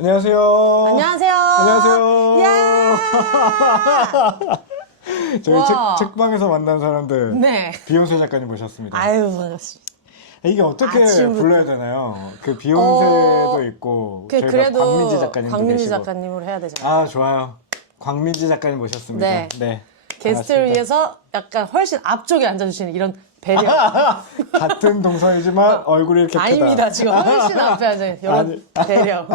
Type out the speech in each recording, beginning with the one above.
안녕하세요. 안녕하세요. 안녕하세요. 야! 저희 와. 책방에서 만난 사람들. 네. 비욘세 작가님 모셨습니다. 아유, 반갑습니다. 이게 어떻게 아침부터. 불러야 되나요? 그 비욘세도 있고 저희가 그래도 광민지 작가님도 광민지 계시고. 작가님으로 해야 되잖아요. 아, 좋아요. 광민지 작가님 모셨습니다. 네. 게스트를 반갑습니다. 위해서 약간 훨씬 앞쪽에 앉아주시는 이런 배려. 같은 동선이지만 얼굴이 이렇게 크다. 아닙니다. 지금 훨씬 앞에 앉아있는 이런 아니. 배려.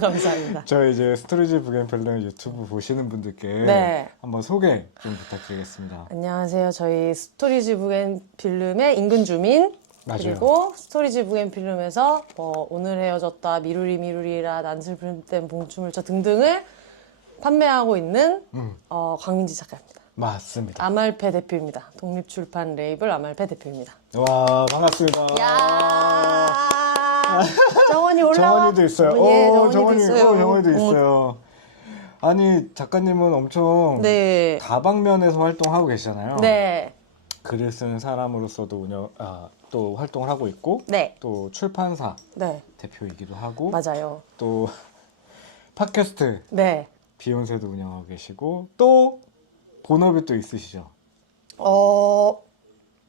감사합니다. 저 이제 스토리지 북앤필름 유튜브 보시는 분들께 네. 한번 소개 좀 부탁드리겠습니다. 안녕하세요. 저희 스토리지 북앤필름의 인근 주민. 맞아요. 그리고 스토리지 북앤필름에서 오늘 헤어졌다, 미루리라, 난슬픈 땐 봉춤을 춰 등등을 판매하고 있는 광민지 작가입니다. 맞습니다. 아말페 대표입니다. 독립출판 레이블 아말페 대표입니다. 와, 반갑습니다. 야 정원이 올라와. 정원이도 있어요. 예, 정원이도 있어요. 정원이도 있어요. 아니, 작가님은 엄청 네. 다방면에서 활동하고 계시잖아요. 네. 글을 쓰는 사람으로서도 또 활동을 하고 있고, 네. 또 출판사 네. 대표이기도 하고, 맞아요. 또 팟캐스트 네. 비욘세도 운영하고 계시고, 또 본업이 또 있으시죠?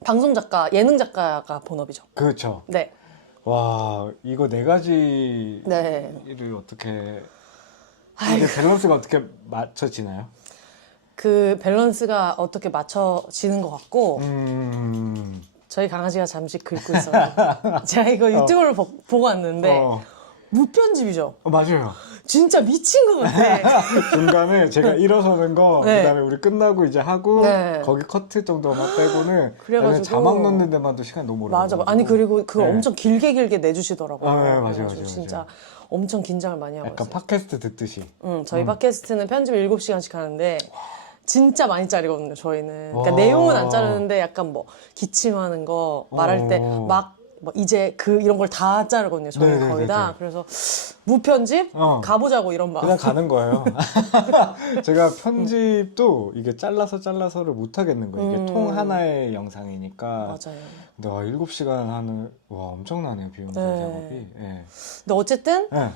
방송 작가, 예능 작가가 본업이죠. 그렇죠. 네. 와, 이거 네 가지를 네. 어떻게 이게 밸런스가 어떻게 맞춰지나요? 그 밸런스가 어떻게 맞춰지는 것 같고, 음, 저희 강아지가 잠시 긁고 있어요. 제가 이거 유튜브를 보고 왔는데, 무편집이죠. 맞아요. 진짜 미친 것 같아. 중간에 제가 일어서는 거, 네. 그다음에 우리 끝나고 이제 하고, 네. 거기 커트 정도만 빼고는, 그래가지고 자막 넣는 데만도 시간이 너무 오래 맞아. 걸려가지고. 아니, 그리고 그거 네. 엄청 길게 내주시더라고요. 네, 맞아요, 그래가지고 맞아요, 진짜 맞아요. 엄청 긴장을 많이 하고 약간 있어요. 팟캐스트 듣듯이. 저희 팟캐스트는 편집을 7시간씩 하는데, 진짜 많이 자르거든요, 저희는. 그러니까 와. 내용은 안 자르는데 약간 뭐, 기침하는 거, 말할 때 오. 막, 이제 이런 걸 다 자르거든요, 저희는 네네네네. 거의 다. 그래서, 무편집? 가보자고 이런 마음. 그냥 가는 거예요. 제가 편집도 이게 잘라서를 못 하겠는 거예요. 이게 통 하나의 영상이니까. 맞아요. 근데 7시간 하는, 와, 엄청나네요, 비욘세 네. 작업이. 예. 근데 어쨌든, 네.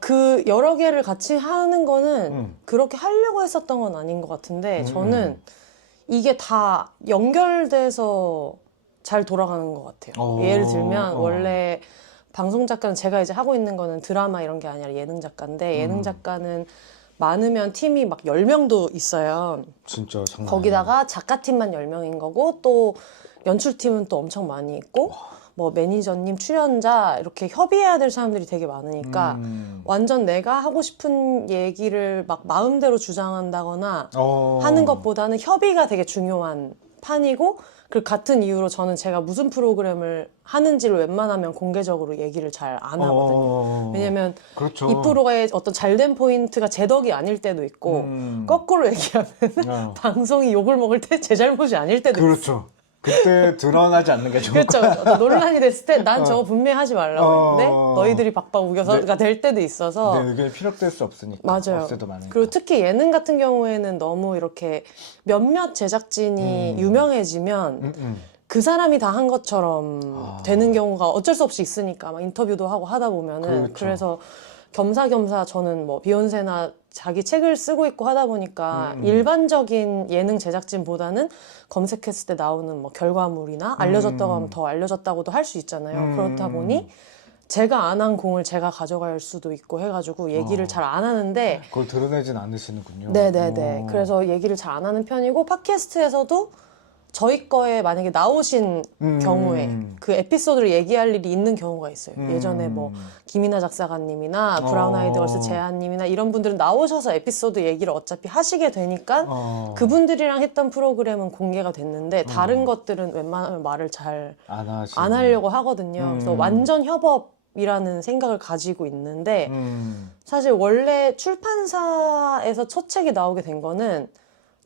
그 여러 개를 같이 하는 거는 음. 그렇게 하려고 했었던 건 아닌 것 같은데 저는 이게 다 연결돼서 잘 돌아가는 것 같아요. 예를 들면 원래 방송 작가는 제가 이제 하고 있는 거는 드라마 이런 게 아니라 예능 작가인데 예능 작가는 많으면 팀이 막 10명도 있어요. 진짜 장난 거기다가 작가팀만 10명인 거고 또 연출팀은 또 엄청 많이 있고 뭐 매니저님, 출연자 이렇게 협의해야 될 사람들이 되게 많으니까 완전 내가 하고 싶은 얘기를 막 마음대로 주장한다거나 하는 것보다는 협의가 되게 중요한 판이고 그 같은 이유로 저는 제가 무슨 프로그램을 하는지를 웬만하면 공개적으로 얘기를 잘 안 하거든요. 왜냐면 그렇죠. 이 프로의 어떤 잘된 포인트가 제 덕이 아닐 때도 있고 거꾸로 얘기하면 방송이 욕을 먹을 때 제 잘못이 아닐 때도 있어요. 그렇죠. 그때 드러나지 않는 게 좋을 것 그렇죠. 어떤 논란이 됐을 때 난 저거 분명히 하지 말라고 했는데 너희들이 박박 우겨서가 될 때도 있어서 내 의견이 필요될 수 없으니까. 맞아요. 없애도 많으니까. 그리고 특히 예능 같은 경우에는 너무 이렇게 몇몇 제작진이 유명해지면 그 사람이 다 한 것처럼 되는 경우가 어쩔 수 없이 있으니까 막 인터뷰도 하고 하다 보면은 그렇죠. 그래서 겸사겸사 저는 뭐 비욘세나 자기 책을 쓰고 있고 하다 보니까 일반적인 예능 제작진보다는 검색했을 때 나오는 뭐 결과물이나 알려졌다고 하면 더 알려졌다고도 할 수 있잖아요. 그렇다 보니 제가 안 한 공을 제가 가져갈 수도 있고 해가지고 얘기를 잘 안 하는데 그걸 드러내진 않으시는군요. 네네네. 그래서 얘기를 잘 안 하는 편이고 팟캐스트에서도 저희 거에 만약에 나오신 경우에 그 에피소드를 얘기할 일이 있는 경우가 있어요. 예전에 뭐 김이나 작사가님이나 브라운 아이드 걸스 재한님이나 이런 분들은 나오셔서 에피소드 얘기를 어차피 하시게 되니까 그분들이랑 했던 프로그램은 공개가 됐는데 다른 것들은 웬만하면 말을 잘 안 하려고 하거든요. 그래서 완전 협업이라는 생각을 가지고 있는데 사실 원래 출판사에서 첫 책이 나오게 된 거는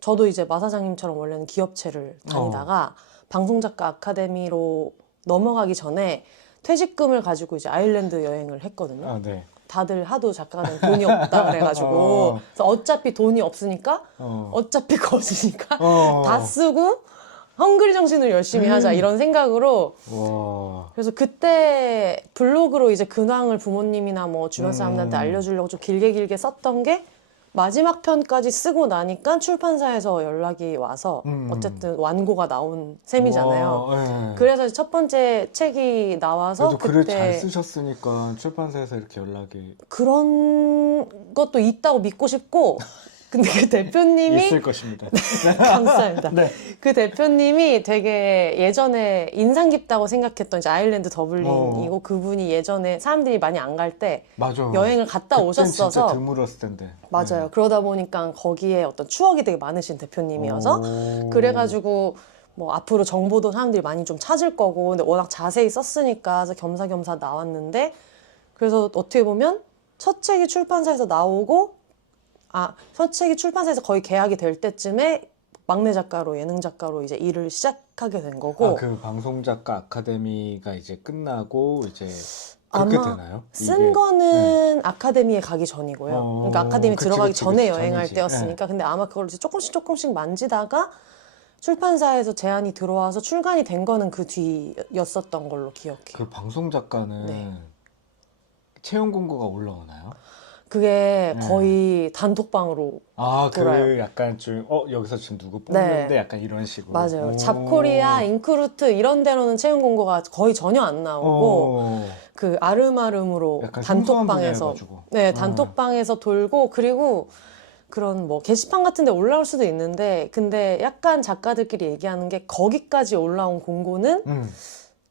저도 이제 마 사장님처럼 원래는 기업체를 다니다가 방송작가 아카데미로 넘어가기 전에 퇴직금을 가지고 이제 아일랜드 여행을 했거든요. 네. 다들 하도 작가는 돈이 없다 그래가지고 그래서 어차피 돈이 없으니까 어차피 거지니까 다 쓰고 헝그리 정신으로 열심히 하자 이런 생각으로 와. 그래서 그때 블로그로 이제 근황을 부모님이나 뭐 주변 사람들한테 알려주려고 좀 길게 썼던 게 마지막 편까지 쓰고 나니까 출판사에서 연락이 와서 어쨌든 완고가 나온 셈이잖아요. 와, 네. 그래서 첫 번째 책이 나와서 그래도 글을 잘 그때 쓰셨으니까 출판사에서 이렇게 연락이 그런 것도 있다고 믿고 싶고 근데 그 대표님이 있을 것입니다. 감사합니다. 네. 그 대표님이 되게 예전에 인상 깊다고 생각했던 이제 아일랜드 더블린이고 그분이 예전에 사람들이 많이 안 갈 때 맞아. 여행을 갔다 그땐 오셨어서 진짜 드물었을 텐데. 맞아요. 그러다 보니까 거기에 어떤 추억이 되게 많으신 대표님이어서 오. 그래가지고 뭐 앞으로 정보도 사람들이 많이 좀 찾을 거고 근데 워낙 자세히 썼으니까 그래서 겸사겸사 나왔는데 그래서 어떻게 보면 첫 책이 출판사에서 나오고 첫 책이 출판사에서 거의 계약이 될 때쯤에 막내 작가로 예능 작가로 이제 일을 시작하게 된 거고 그 방송 작가 아카데미가 이제 끝나고 이제 그렇게 아마 되나요? 쓴 거는 아카데미에 가기 전이고요. 그러니까 아카데미 그치, 들어가기 그치, 전에 그치, 여행할 전이지. 때였으니까 근데 아마 그걸 이제 조금씩 만지다가 출판사에서 제안이 들어와서 출간이 된 거는 그 뒤였었던 걸로 기억해요. 그 방송 작가는 네. 채용 공고가 올라오나요? 그게 네. 거의 단톡방으로 돌아요. 그 약간 좀 여기서 지금 누구 뽑는데 네. 약간 이런 식으로. 맞아요. 오. 잡코리아, 잉크루트 이런 데로는 채용 공고가 거의 전혀 안 나오고 그 아름아름으로 약간 단톡방에서 생소한 네, 단톡방에서 돌고 그리고 그런 뭐 게시판 같은 데 올라올 수도 있는데 근데 약간 작가들끼리 얘기하는 게 거기까지 올라온 공고는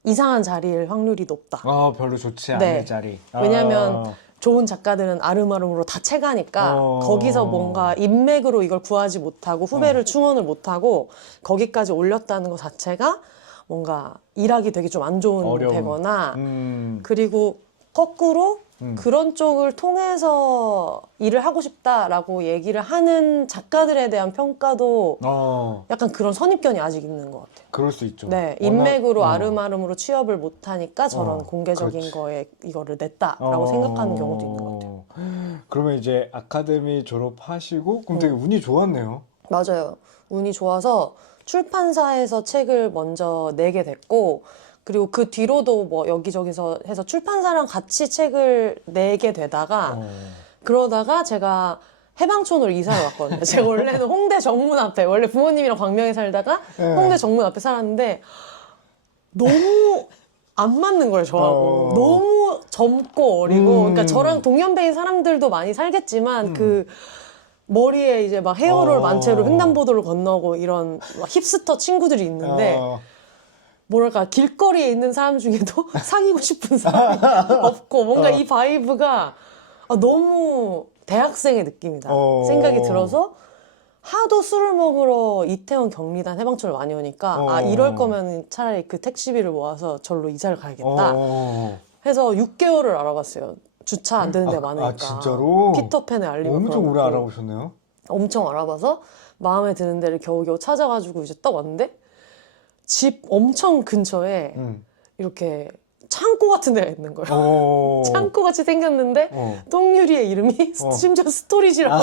이상한 자리일 확률이 높다. 별로 좋지 네. 않은 자리. 왜냐면 좋은 작가들은 아름아름으로 다 채가니까 거기서 뭔가 인맥으로 이걸 구하지 못하고 후배를 충원을 못하고 거기까지 올렸다는 것 자체가 뭔가 일하기 되게 좀 안 좋은 어려운. 데거나 그리고 거꾸로 그런 쪽을 통해서 일을 하고 싶다라고 얘기를 하는 작가들에 대한 평가도 약간 그런 선입견이 아직 있는 것 같아요. 그럴 수 있죠. 네, 워낙, 인맥으로 아름아름으로 취업을 못하니까 저런 공개적인 그렇지. 거에 이거를 냈다라고 생각하는 경우도 있는 것 같아요. 그러면 이제 아카데미 졸업하시고 그럼 되게 운이 좋았네요. 맞아요. 운이 좋아서 출판사에서 책을 먼저 내게 됐고 그리고 그 뒤로도 뭐 여기저기서 해서 출판사랑 같이 책을 내게 되다가 그러다가 제가 해방촌으로 이사를 왔거든요. 제가 원래는 홍대 정문 앞에 원래 부모님이랑 광명에 살다가 홍대 정문 앞에 살았는데 너무 안 맞는 거예요, 저하고. 너무 젊고 어리고 그러니까 저랑 동년배인 사람들도 많이 살겠지만 그 머리에 이제 막 헤어롤 많채로 횡단보도를 건너고 이런 막 힙스터 친구들이 있는데 뭐랄까 길거리에 있는 사람 중에도 사귀고 싶은 사람이 없고 뭔가 이 바이브가 너무 대학생의 느낌이다 생각이 들어서 하도 술을 먹으러 이태원 경리단 해방촌을 많이 오니까 이럴 거면 차라리 그 택시비를 모아서 절로 이사를 가야겠다 해서 6개월을 알아봤어요. 주차 안 되는 데 많으니까. 진짜로? 피터팬의 알림을 엄청 오래 걸어놓고. 알아보셨네요. 엄청 알아봐서 마음에 드는 데를 겨우겨우 찾아가지고 이제 딱 왔는데 집 엄청 근처에 이렇게 창고 같은 데가 있는 거예요. 창고 같이 생겼는데 똥유리의 이름이 심지어 스토리지라고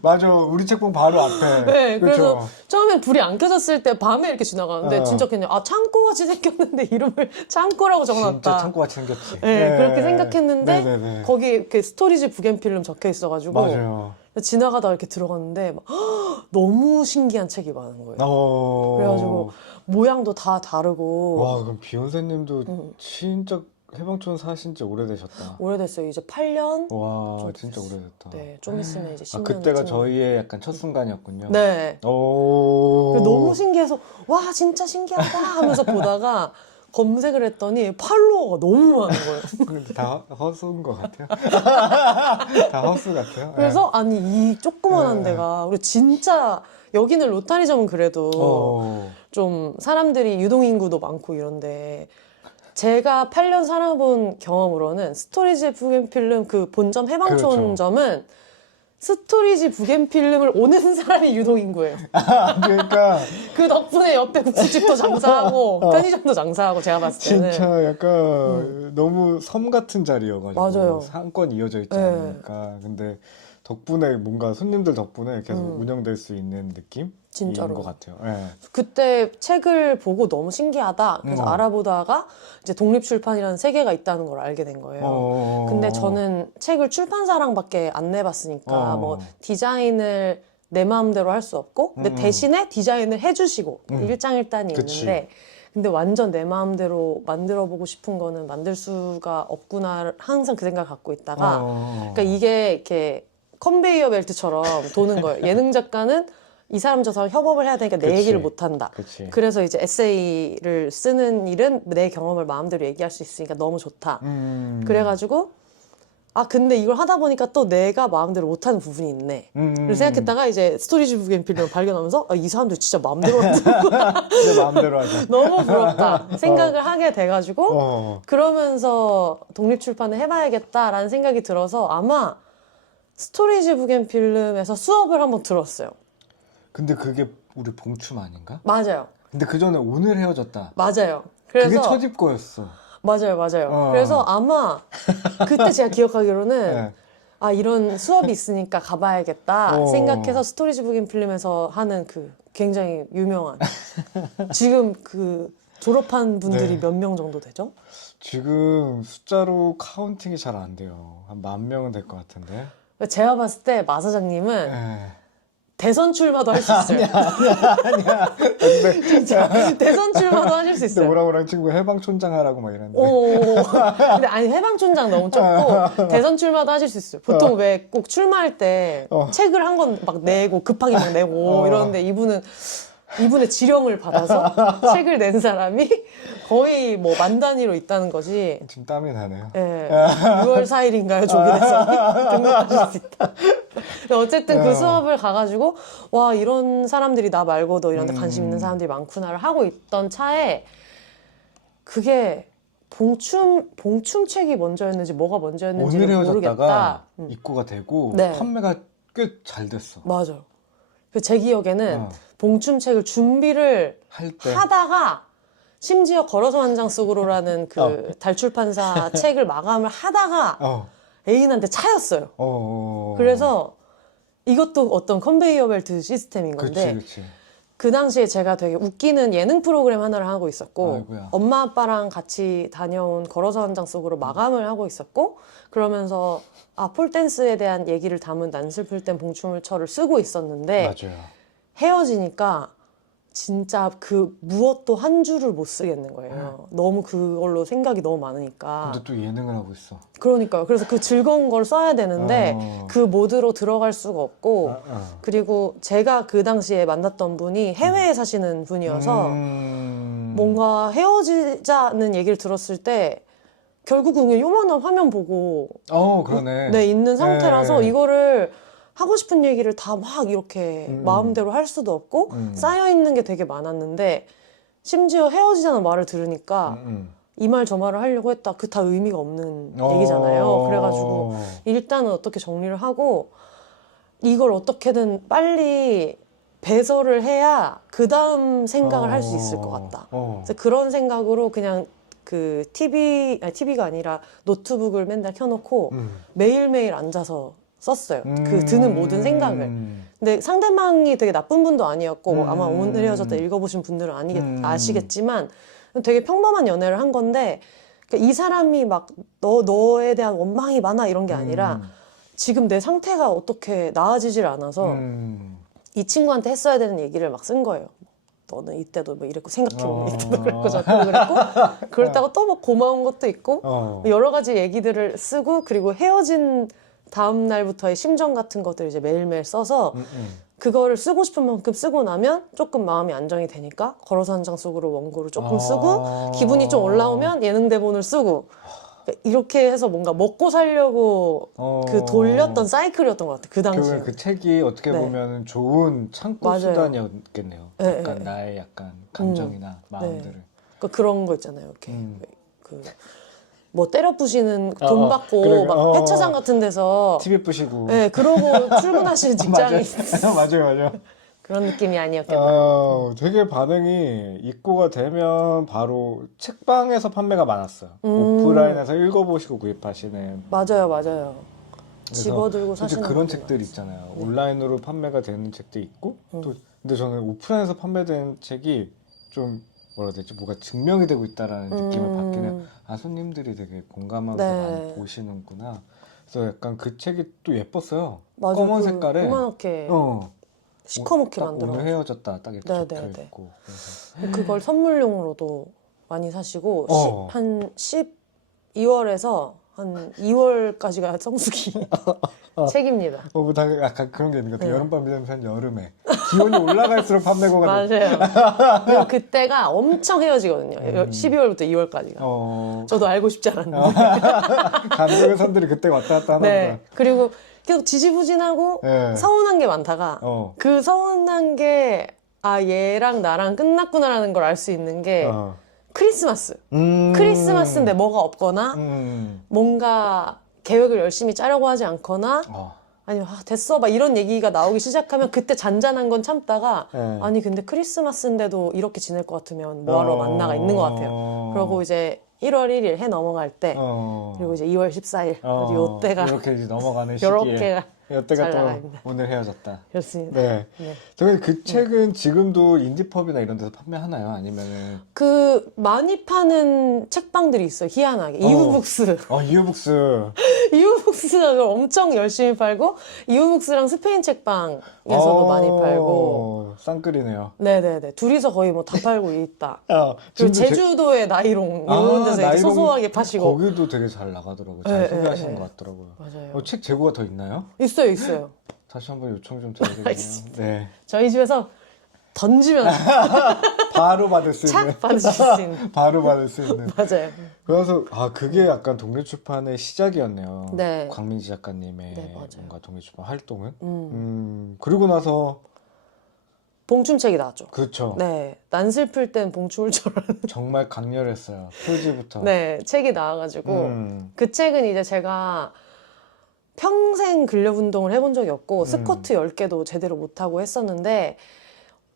맞아. 우리 책방 바로 앞에. 네, 그래서 그렇죠. 처음엔 불이 안 켜졌을 때 밤에 이렇게 지나가는데 진짜 그냥 창고 같이 생겼는데 이름을 창고라고 적어놨다. 진짜 창고같이 생겼지. 네, 그렇게 생각했는데 네네네. 거기 이렇게 스토리지 북앤필름 적혀 있어가지고 맞아요. 지나가다가 이렇게 들어갔는데 막 너무 신기한 책이 많은 거예요. 그래가지고 모양도 다 다르고 와, 그럼 비욘세님도 진짜 해방촌 사신 지 오래되셨다. 오래됐어요. 이제 8년? 와, 진짜 오래됐다. 네, 좀 있으면 이제 10년. 그때가 저희의 약간 첫 순간이었군요. 네. 오. 너무 신기해서 와 진짜 신기하다 하면서 보다가 검색을 했더니 팔로워가 너무 많은 거예요. 근데 다 허수인 것 같아요. 다 허수 같아요. 그래서 아니 이 조그만한 데가 그리고 진짜 여기는 로타리점은 그래도 좀 사람들이 유동인구도 많고 이런데 제가 8년 살아본 경험으로는 스토리지 북앤필름 그 본점 해방촌점은 스토리지 북앤필름을 오는 사람이 유동인구예요. 그러니까 그 덕분에 옆에 국수집도 장사하고 편의점도 장사하고 제가 봤을 때는 진짜 약간 너무 섬 같은 자리여가지고 맞아요. 상권 이어져 있지 네. 않으니까 근데 덕분에 뭔가 손님들 덕분에 계속 음. 운영될 수 있는 느낌인 진짜로. 것 같아요. 네. 그때 책을 보고 너무 신기하다. 그래서 알아보다가 이제 독립출판이라는 세계가 있다는 걸 알게 된 거예요. 근데 저는 책을 출판사랑밖에 안 내봤으니까 뭐 디자인을 내 마음대로 할 수 없고 근데 대신에 디자인을 해주시고 일장일단이 그치. 있는데 근데 완전 내 마음대로 만들어보고 싶은 거는 만들 수가 없구나 항상 그 생각을 갖고 있다가 그러니까 이게 이렇게 컨베이어 벨트처럼 도는 거예요. 예능 작가는 이 사람 저 사람 협업을 해야 되니까 내 그치. 얘기를 못한다. 그치. 그래서 이제 에세이를 쓰는 일은 내 경험을 마음대로 얘기할 수 있으니까 너무 좋다. 그래가지고 아 근데 이걸 하다 보니까 또 내가 마음대로 못하는 부분이 있네. 를 생각했다가 이제 스토리지 북 앤필름을 발견하면서 아, 이 사람들 진짜 마음대로 하는구나. 내 마음대로 하자. 너무 부럽다 생각을 하게 돼가지고 그러면서 독립출판을 해봐야겠다라는 생각이 들어서 아마 스토리지 북 앤필름에서 수업을 한번 들었어요. 근데 그게 우리 봉춤 아닌가? 맞아요. 근데 그 전에 오늘 헤어졌다. 맞아요. 그게 그래서 첫 입고였어. 맞아요. 그래서 아마 그때 제가 기억하기로는 네. 아 이런 수업이 있으니까 가봐야겠다 생각해서 스토리지 북 앤필름에서 하는 그 굉장히 유명한 지금 그 졸업한 분들이 네. 몇 명 정도 되죠? 지금 숫자로 카운팅이 잘 안 돼요. 한 10,000명은 될 것 같은데. 제가 봤을 때 마 사장님은 네. 대선 출마도 할 수 있어요. 아니야. 근데 진짜 대선 출마도 하실 수 근데 있어요. 오랑오랑 친구 해방촌장 하라고 막 이랬는데. 오, 근데 아니 해방촌장 너무 적고 대선 출마도 하실 수 있어요. 보통 왜 꼭 출마할 때 책을 한 권 막 내고 급하게 막 내고 이러는데 이분의 지령을 받아서 책을 낸 사람이 거의 뭐 만 단위로 있다는 거지. 지금 땀이 나네요. 예, 6월 4일인가요? 조기돼서 등록하실 수 있다. 근데 어쨌든 그 수업을 가가지고 와 이런 사람들이 나 말고도 이런 데 관심 있는 사람들이 많구나를 하고 있던 차에 그게 봉춤책이 먼저였는지 뭐가 오늘 먼저였는지를 헤어졌다가 모르겠다. 입고가 되고 네. 판매가 꽤 잘 됐어. 맞아요. 제 기억에는 어. 봉춤책을 준비를 할 때. 하다가 심지어 걸어서 한 장 속으로라는 그 달출판사 책을 마감을 하다가 어. 애인한테 차였어요. 어. 그래서 이것도 어떤 컨베이어 벨트 시스템인 건데 그치. 그 당시에 제가 되게 웃기는 예능 프로그램 하나를 하고 있었고 아이고야. 엄마 아빠랑 같이 다녀온 걸어서 한 장 속으로 마감을 하고 있었고 그러면서 아 폴댄스에 대한 얘기를 담은 난 슬플 땐 봉춤을 쳐를 쓰고 있었는데 맞아요. 헤어지니까 진짜 그 무엇도 한 줄을 못 쓰겠는 거예요. 너무 그걸로 생각이 너무 많으니까. 근데 또 예능을 하고 있어. 그러니까요. 그래서 그 즐거운 걸 써야 되는데 그 모드로 들어갈 수가 없고 그리고 제가 그 당시에 만났던 분이 해외에 사시는 분이어서 뭔가 헤어지자는 얘기를 들었을 때 결국은 그냥 요만한 화면 보고 그러네. 네, 있는 상태라서 네. 이거를 하고 싶은 얘기를 다 막 이렇게 마음대로 할 수도 없고 쌓여있는 게 되게 많았는데 심지어 헤어지자는 말을 들으니까 이 말 저 말을 하려고 했다. 그 다 의미가 없는 얘기잖아요. 그래가지고 일단은 어떻게 정리를 하고 이걸 어떻게든 빨리 배설을 해야 그 다음 생각을 할 수 있을 것 같다. 그래서 그런 생각으로 그냥 그 TV가 아니라 노트북을 맨날 켜놓고 매일매일 앉아서 썼어요. 그 드는 모든 생각을. 근데 상대방이 되게 나쁜 분도 아니었고 아마 오늘 헤어졌다 읽어보신 분들은 아시겠지만 되게 평범한 연애를 한 건데 그러니까 이 사람이 막 너에 대한 원망이 많아 이런 게 아니라 지금 내 상태가 어떻게 나아지질 않아서 이 친구한테 했어야 되는 얘기를 막 쓴 거예요. 너는 이때도 뭐 이랬고 생각해보면 이때도 그랬고 저때도 그랬고 그랬다가 또 뭐 고마운 것도 있고 여러 가지 얘기들을 쓰고 그리고 헤어진 다음 날부터의 심정 같은 것들을 이제 매일매일 써서 그거를 쓰고 싶은 만큼 쓰고 나면 조금 마음이 안정이 되니까 걸어서 한 장 속으로 원고를 조금 쓰고 기분이 좀 올라오면 예능 대본을 쓰고 이렇게 해서 뭔가 먹고 살려고 그 돌렸던 사이클이었던 것 같아요. 그 당시에. 결국엔 그 책이 어떻게 네. 보면 좋은 창구 맞아요. 수단이었겠네요. 네, 약간 네. 나의 약간 감정이나 마음들을. 그러니까 그런 거 있잖아요. 이렇게 그 뭐 때려 부시는 돈 받고 그래, 막 폐차장 같은 데서 TV 부시고. 네, 그러고 출근하시는 직장이 맞아요. 그런 느낌이 아니었겠나. 되게 반응이 입고가 되면 바로 책방에서 판매가 많았어요. 오프라인에서 읽어보시고 구입하시는. 맞아요. 그래서 집어들고 솔직히 사시는 그런 분들 책들 많죠. 있잖아요. 네. 온라인으로 판매가 되는 책도 있고 또 근데 저는 오프라인에서 판매된 책이 좀 뭐라 해야 되지? 뭐가 증명이 되고 있다라는 느낌을 받긴 해요. 아, 손님들이 되게 공감하면서 네. 많이 보시는구나. 그래서 약간 그 책이 또 예뻤어요. 맞아요. 검은 그 색깔에 이만하게 어, 시커멓게 딱 만들어. 오늘 헤어졌다 딱 이렇게 네, 적혀 네, 네. 있고. 그래서 그걸 선물용으로도 많이 사시고 어. 한 12월에서 한 2월까지가 성수기 책입니다. 뭐 다 약간 그런 게 있는 것 같아요. 네. 여름밤이 되면 여름에 기온이 올라갈수록 판매고가 돼. 맞아요. 그리고 그때가 엄청 헤어지거든요. 12월부터 2월까지가. 어, 저도 알고 싶지 않았는데. 감정의 선들이 그때 왔다 갔다 하나 네. 보다. 그리고 계속 지지부진하고 네. 서운한 게 많다가 어. 그 서운한 게 아, 얘랑 나랑 끝났구나라는 걸 알 수 있는 게 어. 크리스마스. 음. 크리스마스인데 뭐가 없거나 뭔가 계획을 열심히 짜려고 하지 않거나 어. 아니면 아, 됐어 막 이런 얘기가 나오기 시작하면 그때 잔잔한 건 참다가 네. 아니 근데 크리스마스인데도 이렇게 지낼 것 같으면 뭐하러 만나가 있는 것 같아요. 그러고 이제 1월 1일 해 넘어갈 때 그리고 이제 2월 14일 요때가 이렇게 이제 넘어가는 시기에 요렇게가 이때가 잘 또 나갑니다. 오늘 헤어졌다. 그렇습니다. 네. 네. 저희 그 책은 지금도 인디펍이나 이런 데서 판매하나요? 아니면은 그 많이 파는 책방들이 있어요. 희한하게 이후북스. 이어북스. 이후북스가 그걸 엄청 열심히 팔고 이후북스랑 스페인 책방에서도 많이 팔고 쌍끌이네요. 네네네 둘이서 거의 뭐 다 팔고 있다. 지금도 그리고 제주도의 나이롱 이런 데서 이제 나이롱 소소하게 파시고 거기도 되게 잘 나가더라고요. 잘 네, 소개하시는 네, 것 같더라고요. 맞아요. 책 재고가 더 있나요? 있어요. 다시 한번 요청 좀 드리겠네요. 알겠습니다. 네. 저희 집에서 던지면 바로 받을 수 있는. 착 받으실 수 있는 바로 받을 수 있는. 맞아요. 그래서 그게 약간 독립출판의 시작이었네요. 네. 광민지 작가님의 네, 맞아요. 뭔가 독립출판 활동은. 그리고 나서 봉춤책이 나왔죠. 그렇죠. 네, 난 슬플 땐 봉춤을 쳐라. 정말 강렬했어요. 표지부터. 네, 책이 나와가지고 음. 그 책은 이제 제가 평생 근력 운동을 해본 적이 없고 스쿼트 10개도 제대로 못하고 했었는데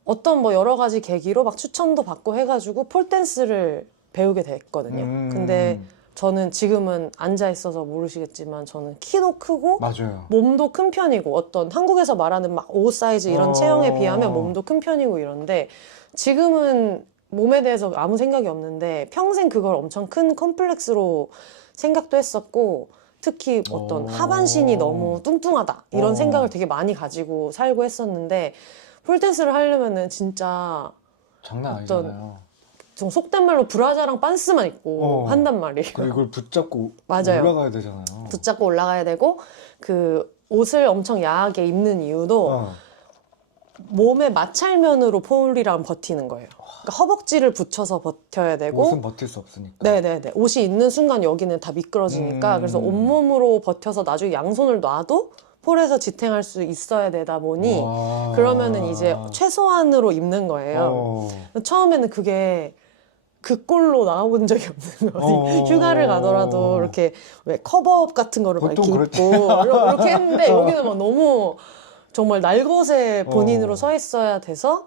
어떤 뭐 여러 가지 계기로 막 추천도 받고 해가지고 폴댄스를 배우게 됐거든요. 근데 저는 지금은 앉아 있어서 모르시겠지만 저는 키도 크고 맞아요. 몸도 큰 편이고 어떤 한국에서 말하는 막 O 사이즈 이런 체형에 비하면 몸도 큰 편이고 이런데 지금은 몸에 대해서 아무 생각이 없는데 평생 그걸 엄청 큰 컴플렉스로 생각도 했었고 특히 어떤 하반신이 너무 뚱뚱하다 이런 생각을 되게 많이 가지고 살고 했었는데 폴댄스를 하려면은 진짜 장난 어떤 아니잖아요. 좀 속된 말로 브라자랑 빤스만 입고 한단 말이에요. 그리고 이걸 붙잡고 맞아요. 올라가야 되잖아요. 붙잡고 올라가야 되고 그 옷을 엄청 야하게 입는 이유도 몸의 마찰면으로 폴이랑 버티는 거예요. 그러니까 허벅지를 붙여서 버텨야 되고 옷은 버틸 수 없으니까. 네네네 옷이 있는 순간 여기는 다 미끄러지니까 그래서 온몸으로 버텨서 나중에 양손을 놔도 폴에서 지탱할 수 있어야 되다 보니 와. 그러면은 이제 최소한으로 입는 거예요. 처음에는 그게 그 꼴로 나와본 적이 없는 거지. 휴가를 가더라도 이렇게 왜 커버업 같은 거를 막 이렇게 보통 입고 이렇게 했는데 여기는 막 너무 정말 날것에 본인으로 서 있어야 돼서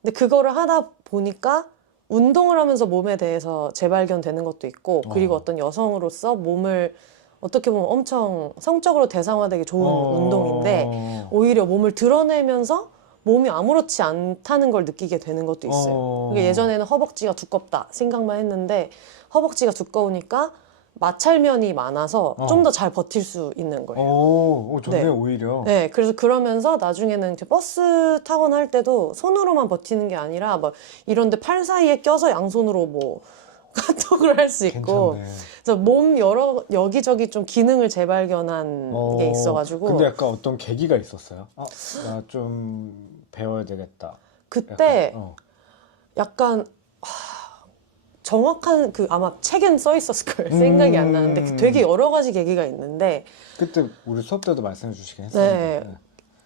근데 그거를 하다 보니까 운동을 하면서 몸에 대해서 재발견되는 것도 있고 그리고 어떤 여성으로서 몸을 어떻게 보면 엄청 성적으로 대상화되기 좋은 운동인데 오히려 몸을 드러내면서 몸이 아무렇지 않다는 걸 느끼게 되는 것도 있어요. 그러니까 예전에는 허벅지가 두껍다 생각만 했는데 허벅지가 두꺼우니까 마찰면이 많아서 좀 더 잘 버틸 수 있는 거예요. 좋네요, 네. 오히려. 네, 그래서 그러면서 나중에는 이제 버스 타거나 할 때도 손으로만 버티는 게 아니라 막 이런데 팔 사이에 껴서 양손으로 뭐 카톡을 할 수 있고 괜찮네. 그래서 몸 여기저기 좀 기능을 재발견한 게 있어가지고 근데 약간 어떤 계기가 있었어요? 나 좀 배워야 되겠다. 그때 약간, 약간 정확한 그 아마 책엔 써 있었을 거예요. 생각이 안 나는데 되게 여러 가지 계기가 있는데 그때 우리 수업 때도 말씀해 주시긴 네. 했었는데.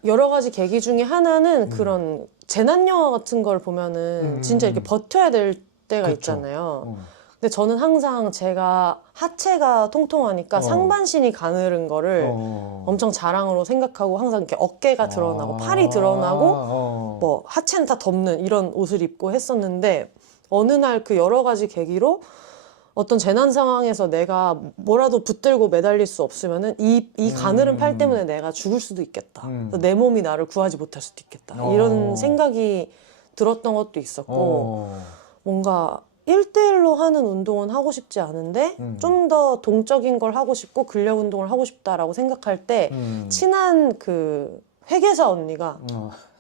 여러 가지 계기 중에 하나는 그런 재난 영화 같은 걸 보면은 진짜 이렇게 버텨야 될 때가 그쵸. 있잖아요. 근데 저는 항상 제가 하체가 통통하니까 상반신이 가늘은 거를 엄청 자랑으로 생각하고 항상 이렇게 어깨가 드러나고 팔이 드러나고 뭐 하체는 다 덮는 이런 옷을 입고 했었는데 어느 날 그 여러 가지 계기로 어떤 재난 상황에서 내가 뭐라도 붙들고 매달릴 수 없으면은 이 가늘은 팔 때문에 내가 죽을 수도 있겠다. 그래서 내 몸이 나를 구하지 못할 수도 있겠다. 이런 생각이 들었던 것도 있었고 뭔가 1대1로 하는 운동은 하고 싶지 않은데 좀 더 동적인 걸 하고 싶고 근력 운동을 하고 싶다라고 생각할 때 친한 그 회계사 언니가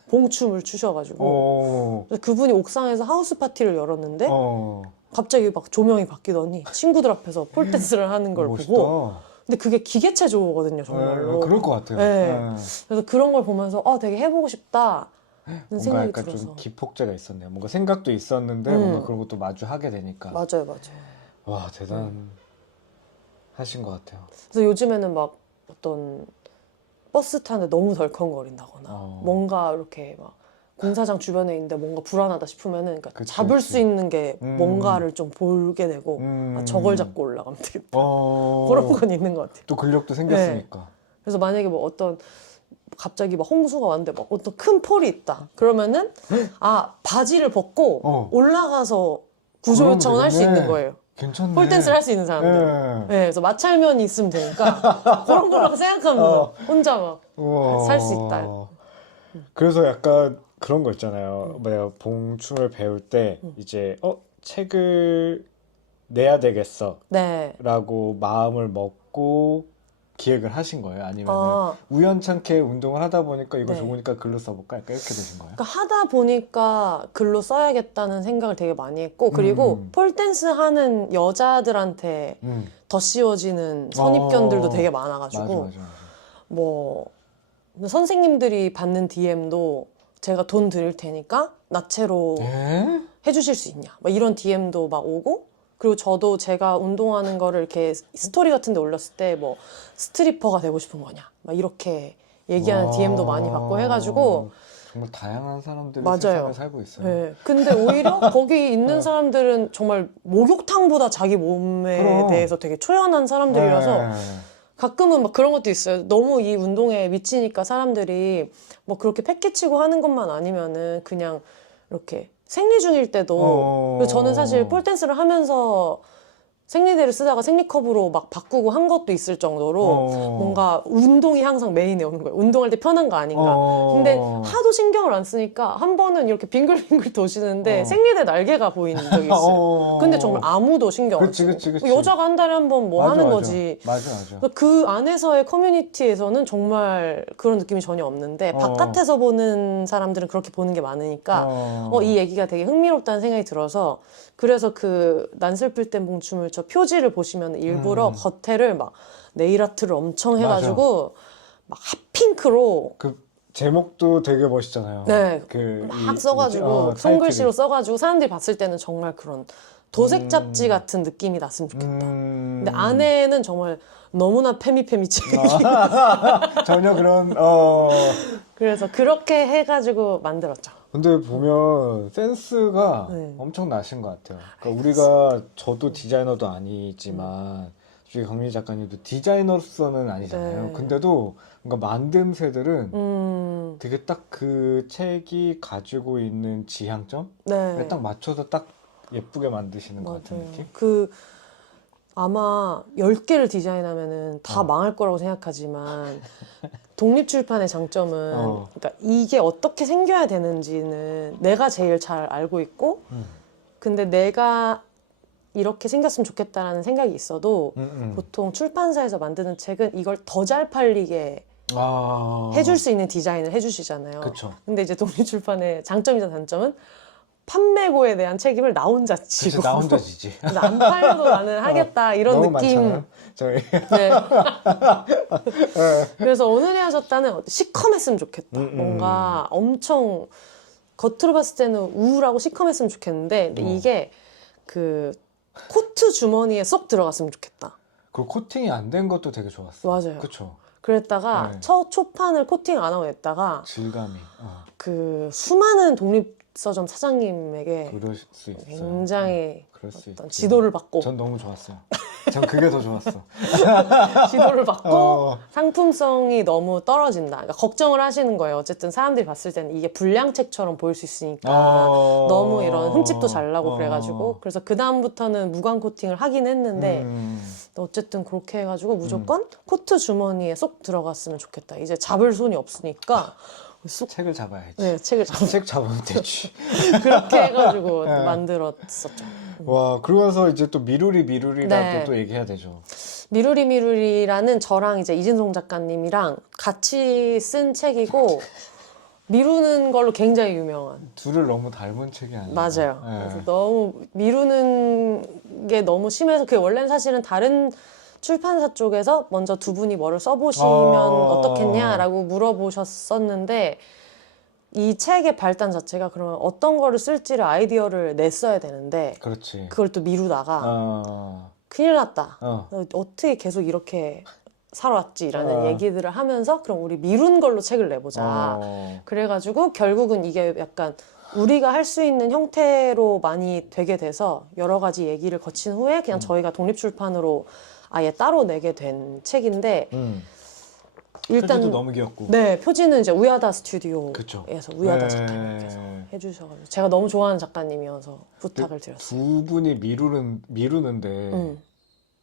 봉춤을 추셔가지고 그분이 옥상에서 하우스 파티를 열었는데 갑자기 막 조명이 바뀌더니 친구들 앞에서 폴댄스를 하는 걸 멋있다. 보고 근데 그게 기계체 조거든요 정말로. 그럴 것 같아요. 네. 그래서 그런 걸 보면서 되게 해보고 싶다 뭔가 생각이 약간 들어서. 좀 기폭제가 있었네요. 뭔가 생각도 있었는데 뭔가 그런 것도 마주하게 되니까. 맞아요. 와 대단하신 것 같아요. 그래서 요즘에는 막 어떤 버스 타는데 너무 덜컹거린다거나 뭔가 이렇게 막 공사장 주변에 있는데 뭔가 불안하다 싶으면은 그러니까 그치, 잡을 그치. 수 있는 게 뭔가를 좀 보게 되고 저걸 잡고 올라가면 되겠다. 그런 건 있는 것 같아요. 또 근력도 생겼으니까. 그래서 만약에 뭐 어떤 갑자기 막 홍수가 왔는데 막 어떤 큰 폴이 있다. 그러면은 바지를 벗고 올라가서 구조 요청을 할 수 있는 거예요. 괜찮네. 폴댄스를 할 수 있는 사람들. 그래서 마찰면이 있으면 되니까 그런 거라고 생각하면서 혼자 막 살 수 있다. 그래서 약간 그런 거 있잖아요. 뭐야 봉춤을 배울 때 이제 책을 내야 되겠어 네. 라고 마음을 먹고 기획을 하신 거예요? 아니면 우연찮게 운동을 하다 보니까 이거 네. 좋으니까 글로 써볼까? 약간 이렇게 되신 거예요? 그러니까 하다 보니까 글로 써야겠다는 생각을 되게 많이 했고 그리고 폴댄스 하는 여자들한테 더 씌워지는 선입견들도 되게 많아가지고 맞아. 뭐 선생님들이 받는 DM도 제가 돈 드릴 테니까 나체로 해주실 수 있냐 막 이런 DM도 막 오고 그리고 저도 제가 운동하는 거를 이렇게 스토리 같은 데 올렸을 때 뭐 스트리퍼가 되고 싶은 거냐 막 이렇게 얘기하는 DM도 많이 받고 해가지고 정말 다양한 사람들이 맞아요. 세상을 살고 있어요. 네. 근데 오히려 거기 있는 사람들은 정말 목욕탕보다 자기 몸에 대해서 되게 초연한 사람들이라서 가끔은 막 그런 것도 있어요. 너무 이 운동에 미치니까 사람들이 뭐 그렇게 패키치고 하는 것만 아니면은 그냥 이렇게 생리 중일 때도 그리고 저는 사실 폴댄스를 하면서 생리대를 쓰다가 생리컵으로 막 바꾸고 한 것도 있을 정도로 뭔가 운동이 항상 메인에 오는 거예요. 운동할 때 편한 거 아닌가. 근데 하도 신경을 안 쓰니까 한 번은 이렇게 빙글빙글 도시는데 생리대 날개가 보이는 적이 있어요. 근데 정말 아무도 신경 안 쓰고. 그치. 여자가 한 달에 한 번 뭐 하는 거지. 맞아. 그 안에서의 커뮤니티에서는 정말 그런 느낌이 전혀 없는데 바깥에서 보는 사람들은 그렇게 보는 게 많으니까 이 얘기가 되게 흥미롭다는 생각이 들어서 그래서 그 난슬플 땐 봉춤을 저 표지를 보시면 일부러 겉에를 막 네일 아트를 엄청 해가지고 막 핫핑크로 그 제목도 되게 멋있잖아요. 네, 그 막 써가지고 손글씨로 써가지고 사람들이 봤을 때는 정말 그런 도색 잡지 같은 느낌이 났으면 좋겠다. 근데 안에는 정말 너무나 페미페미 책이 전혀 그런 그래서 그렇게 해가지고 만들었죠. 근데 보면 센스가 엄청 나신 것 같아요. 그러니까 우리가 저도 디자이너도 아니지만 솔직히 강민 작가님도 디자이너로서는 아니잖아요. 근데도 뭔가 만듦새들은 되게 딱 그 책이 가지고 있는 지향점에 딱 맞춰서 딱 예쁘게 만드시는 것 같은 느낌? 아마 10개를 디자인하면은 다 망할 거라고 생각하지만 독립출판의 장점은 그러니까 이게 어떻게 생겨야 되는지는 내가 제일 잘 알고 있고 근데 내가 이렇게 생겼으면 좋겠다라는 생각이 있어도 보통 출판사에서 만드는 책은 이걸 더 잘 팔리게 해줄 수 있는 디자인을 해주시잖아요. 그쵸. 근데 이제 독립출판의 장점이자 단점은 판매고에 대한 책임을 나 혼자 지고 나 혼자 지지. 안 팔려도 나는 하겠다 이런 너무 느낌. 많잖아요. 저희. 네. 그래서 오늘이 하셨다는 시커맸으면 좋겠다. 뭔가 엄청 겉으로 봤을 때는 우울하고 시커맸으면 좋겠는데 근데 이게 그 코트 주머니에 쏙 들어갔으면 좋겠다. 그 코팅이 안 된 것도 되게 좋았어. 맞아요. 그쵸. 그랬다가 첫 초판을 코팅 안 하고 냈다가 질감이. 그 수많은 독립서점 사장님에게 그럴 수 있어요. 굉장히 그럴 수 어떤 있지. 지도를 받고 전 너무 좋았어요. 전 그게 더 좋았어. 지도를 받고 상품성이 너무 떨어진다. 그러니까 걱정을 하시는 거예요. 어쨌든 사람들이 봤을 때는 이게 불량책처럼 보일 수 있으니까 너무 이런 흠집도 잘 나고 그래가지고 그래서 그 다음부터는 무광 코팅을 하긴 했는데 어쨌든 그렇게 해가지고 무조건 코트 주머니에 쏙 들어갔으면 좋겠다. 이제 잡을 손이 없으니까 쏙 책을 잡아야지. 네, 책을 책 잡으면 되지. 그렇게 해가지고 만들었었죠. 와, 그러면서 이제 또 미루리라고 네. 또 얘기해야 되죠. 미루리라는 저랑 이제 이진송 작가님이랑 같이 쓴 책이고 미루는 걸로 굉장히 유명한. 둘을 너무 닮은 책이 아니에요. 맞아요. 네. 그래서 너무 미루는 게 너무 심해서 그게 원래는 사실은 다른 출판사 쪽에서 먼저 두 분이 뭐를 써보시면 어떻겠냐라고 물어보셨었는데 이 책의 발단 자체가 그러면 어떤 거를 쓸지를 아이디어를 냈어야 되는데 그렇지. 그걸 또 미루다가 큰일 났다. 어떻게 계속 이렇게 살아왔지라는 얘기들을 하면서 그럼 우리 미룬 걸로 책을 내보자. 그래가지고 결국은 이게 약간 우리가 할 수 있는 형태로 많이 되게 돼서 여러 가지 얘기를 거친 후에 그냥 저희가 독립출판으로 아예 따로 내게 된 책인데 일단 표지도 너무 귀엽고. 네, 표지는 이제 우야다 스튜디오에서 그쵸. 우야다 네. 작가님께서 해주셔가지고 제가 너무 좋아하는 작가님이어서 부탁을 드렸어요. 두 분이 미루는데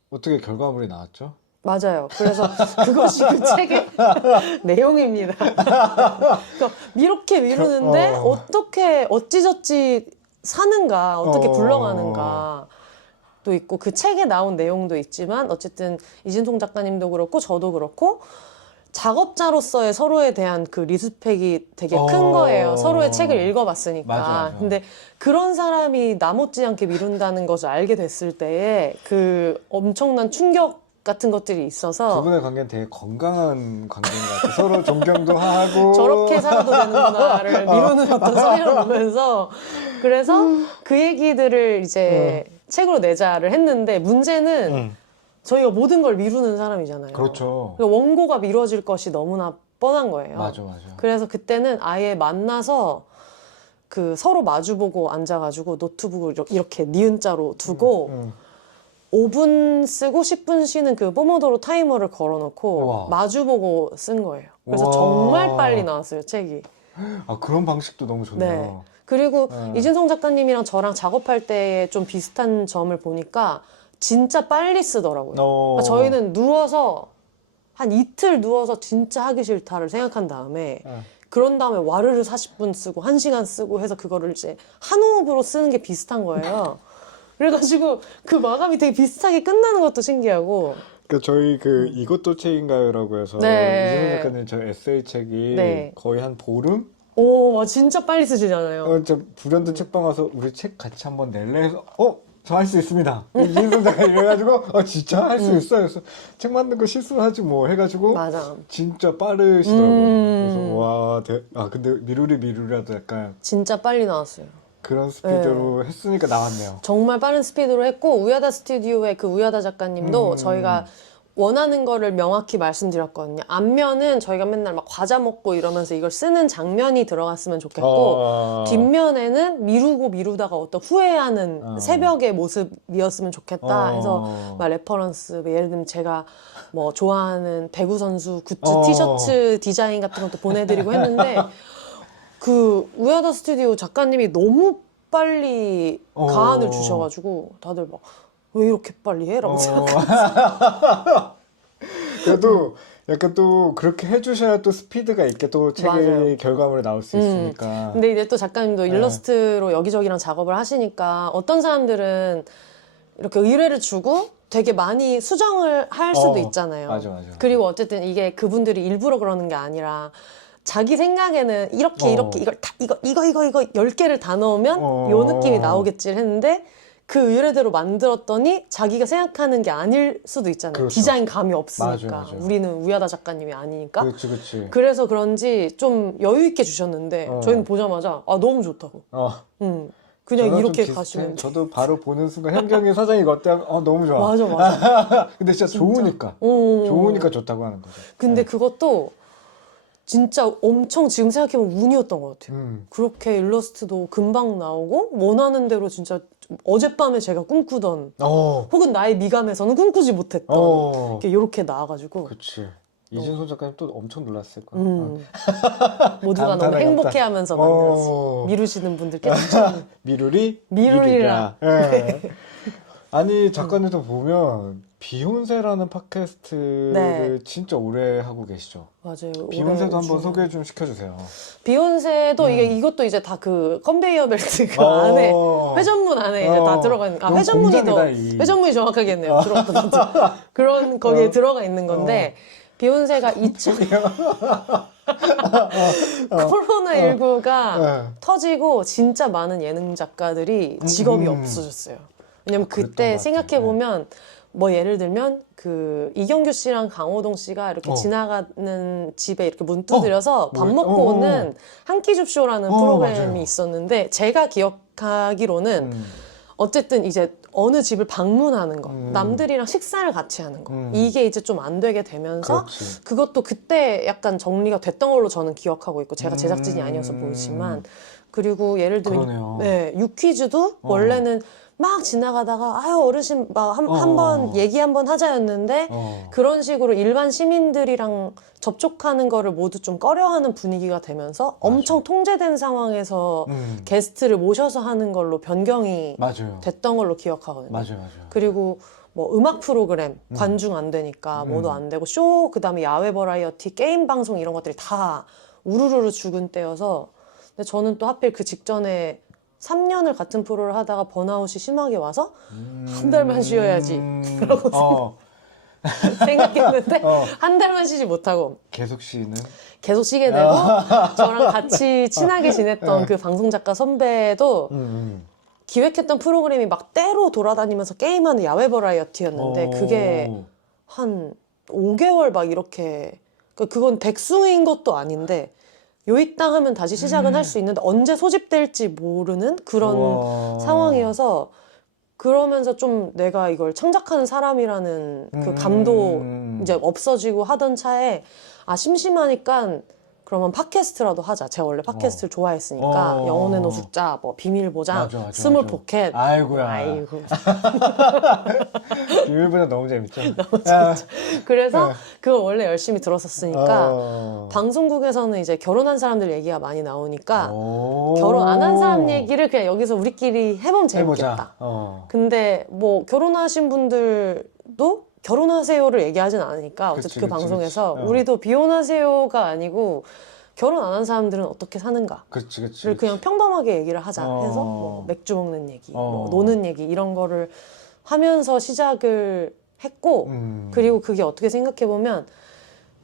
어떻게 결과물이 나왔죠? 맞아요. 그래서 그것이 그 책의 내용입니다. 그러니까 이렇게 미루는데 어떻게 어찌저찌 사는가, 어떻게 굴러가는가 도 있고 그 책에 나온 내용도 있지만 어쨌든 이진송 작가님도 그렇고 저도 그렇고 작업자로서의 서로에 대한 그 리스펙이 되게 큰 거예요. 서로의 책을 읽어봤으니까. 맞아. 근데 그런 사람이 나 못지않게 미룬다는 것을 알게 됐을 때에 그 엄청난 충격 같은 것들이 있어서 두 분의 관계는 되게 건강한 관계인 것 같아요. 서로 존경도 하고 저렇게 살아도 되는구나를 미루는 어떤 성향을 보면서 그래서 그 얘기들을 이제 책으로 내자를 했는데 문제는 저희가 모든 걸 미루는 사람이잖아요. 그렇죠. 그러니까 원고가 미뤄질 것이 너무나 뻔한 거예요. 맞아. 그래서 그때는 아예 만나서 그 서로 마주보고 앉아가지고 노트북을 이렇게 니은자로 두고 5분 쓰고 10분 쉬는 그 포모도로 타이머를 걸어놓고 우와. 마주보고 쓴 거예요. 그래서 우와. 정말 빨리 나왔어요, 책이. 아, 그런 방식도 너무 좋네요. 네. 그리고 이진성 작가님이랑 저랑 작업할 때 좀 비슷한 점을 보니까 진짜 빨리 쓰더라고요. 그러니까 저희는 누워서 한 이틀 누워서 진짜 하기 싫다를 생각한 다음에 그런 다음에 와르르 40분 쓰고 1시간 쓰고 해서 그거를 이제 한 호흡으로 쓰는 게 비슷한 거예요. 그래가지고 그 마감이 되게 비슷하게 끝나는 것도 신기하고. 그러니까 저희 그 이것도 책인가요라고 해서 이진호 작가님 저 에세이 책이 거의 한 보름? 오, 진짜 빨리 쓰시잖아요. 저 불현듯 책방 와서 우리 책 같이 한번 낼래 해서 저 할 수 있습니다. 이진호 작가 이래가지고 진짜 할 수 있어요. 그래서 책 만든 거 실수하지 뭐 해가지고 맞아. 진짜 빠르시더라고요. 그래서 근데 미루리라도 약간 진짜 빨리 나왔어요. 그런 스피드로 했으니까 나왔네요. 정말 빠른 스피드로 했고 우야다 스튜디오의 그 우야다 작가님도 저희가 원하는 거를 명확히 말씀드렸거든요. 앞면은 저희가 맨날 막 과자 먹고 이러면서 이걸 쓰는 장면이 들어갔으면 좋겠고 뒷면에는 미루다가 어떤 후회하는 새벽의 모습이었으면 좋겠다 해서 막 레퍼런스 예를 들면 제가 뭐 좋아하는 배구 선수 굿즈 티셔츠 디자인 같은 것도 보내드리고 했는데 그 우야다 스튜디오 작가님이 너무 빨리 가안을 주셔가지고 다들 막 왜 이렇게 빨리 해? 라고 그래도 약간 또 그렇게 해주셔야 또 스피드가 있게 또 책의 결과물이 나올 수 있으니까. 근데 이제 또 작가님도 일러스트로 여기저기랑 작업을 하시니까 어떤 사람들은 이렇게 의뢰를 주고 되게 많이 수정을 할 수도 있잖아요. 맞아. 그리고 어쨌든 이게 그분들이 일부러 그러는 게 아니라 자기 생각에는 이렇게 이걸 다 이거 10개를 다 넣으면 요 느낌이 나오겠지 했는데 그 의뢰대로 만들었더니 자기가 생각하는 게 아닐 수도 있잖아요. 그렇죠. 디자인 감이 없으니까. 맞아. 우리는 우야다 작가님이 아니니까. 그렇지. 그래서 그런지 좀 여유 있게 주셨는데 저희는 보자마자 너무 좋다고. 그냥 이렇게 가시면 저도 바로 보는 순간 현경이 사장이 이거 어때? 너무 좋아. 맞아. 근데 진짜 좋으니까. 좋으니까 좋다고 하는 거죠. 근데 그것도 진짜 엄청 지금 생각해보면 운이었던 것 같아요. 그렇게 일러스트도 금방 나오고 원하는 대로 진짜 어젯밤에 제가 꿈꾸던 혹은 나의 미감에서는 꿈꾸지 못했던 이렇게 나와가지고 그치. 이진솔 작가님 또 엄청 놀랐을 거야. 모두가 너무 행복해하면서 만들었지. 미루시는 분들께 추천. 미루리라. 네. 아니 작가님도 보면 비욘세라는 팟캐스트를 네. 진짜 오래 하고 계시죠. 맞아요. 비욘세도 한번 소개 좀 시켜주세요. 비욘세도 이것도 이제 다 그 컨베이어 벨트 그 안에 회전문 안에 이제 다 들어가 있는. 회전문이 정확하겠네요. 그런 거기에 들어가 있는 건데 비욘세가 코로나19가 터지고 진짜 많은 예능 작가들이 직업이 없어졌어요. 왜냐면 그때 생각해보면 뭐 예를 들면 그 이경규 씨랑 강호동 씨가 이렇게 지나가는 집에 이렇게 문 두드려서 밥 먹고 오는 한 끼 줍쇼라는 프로그램이 맞아요. 있었는데 제가 기억하기로는 어쨌든 이제 어느 집을 방문하는 거, 남들이랑 식사를 같이 하는 거, 이게 이제 좀 안 되게 되면서 그것도 그때 약간 정리가 됐던 걸로 저는 기억하고 있고 제가 제작진이 아니어서 모르지만 그리고 예를 들면 유퀴즈도 원래는 막 지나가다가 아유 어르신 막 한번 얘기 한번 하자였는데 그런 식으로 일반 시민들이랑 접촉하는 거를 모두 좀 꺼려하는 분위기가 되면서 엄청 통제된 상황에서 게스트를 모셔서 하는 걸로 변경이 됐던 걸로 기억하거든요. 그리고 뭐 음악 프로그램 관중 안 되니까 뭐도 안 되고 쇼 그다음에 야외 버라이어티 게임 방송 이런 것들이 다 우르르르 죽은 때여서 근데 저는 또 하필 그 직전에 3년을 같은 프로를 하다가 번아웃이 심하게 와서 한 달만 쉬어야지 라고 생각했는데 한 달만 쉬지 못하고 계속 쉬게 되고 저랑 같이 친하게 지냈던 그 방송작가 선배도 기획했던 프로그램이 막 때로 돌아다니면서 게임하는 야외 버라이어티였는데 그게 한 5개월 막 이렇게 그건 백수인 것도 아닌데 요이땅 하면 다시 시작은 할 수 있는데 언제 소집될지 모르는 그런 상황이어서 그러면서 좀 내가 이걸 창작하는 사람이라는 그 감도 이제 없어지고 하던 차에 심심하니까 그러면 팟캐스트라도 하자. 제가 원래 팟캐스트를 좋아했으니까 영혼의 노숙자, 뭐 비밀보장, 스몰 포켓. 아이고. 비밀보장 너무 재밌죠. 그래서 그걸 원래 열심히 들었었으니까 방송국에서는 이제 결혼한 사람들 얘기가 많이 나오니까 결혼 안 한 사람 얘기를 그냥 여기서 우리끼리 해보면 재밌겠다. 근데 뭐 결혼하신 분들도 결혼하세요를 얘기하진 않으니까 어쨌든 그 방송에서 우리도 비혼하세요가 아니고 결혼 안 한 사람들은 어떻게 사는가 를 그냥 평범하게 얘기를 하자 해서 뭐 맥주 먹는 얘기, 뭐 노는 얘기 이런 거를 하면서 시작을 했고 그리고 그게 어떻게 생각해보면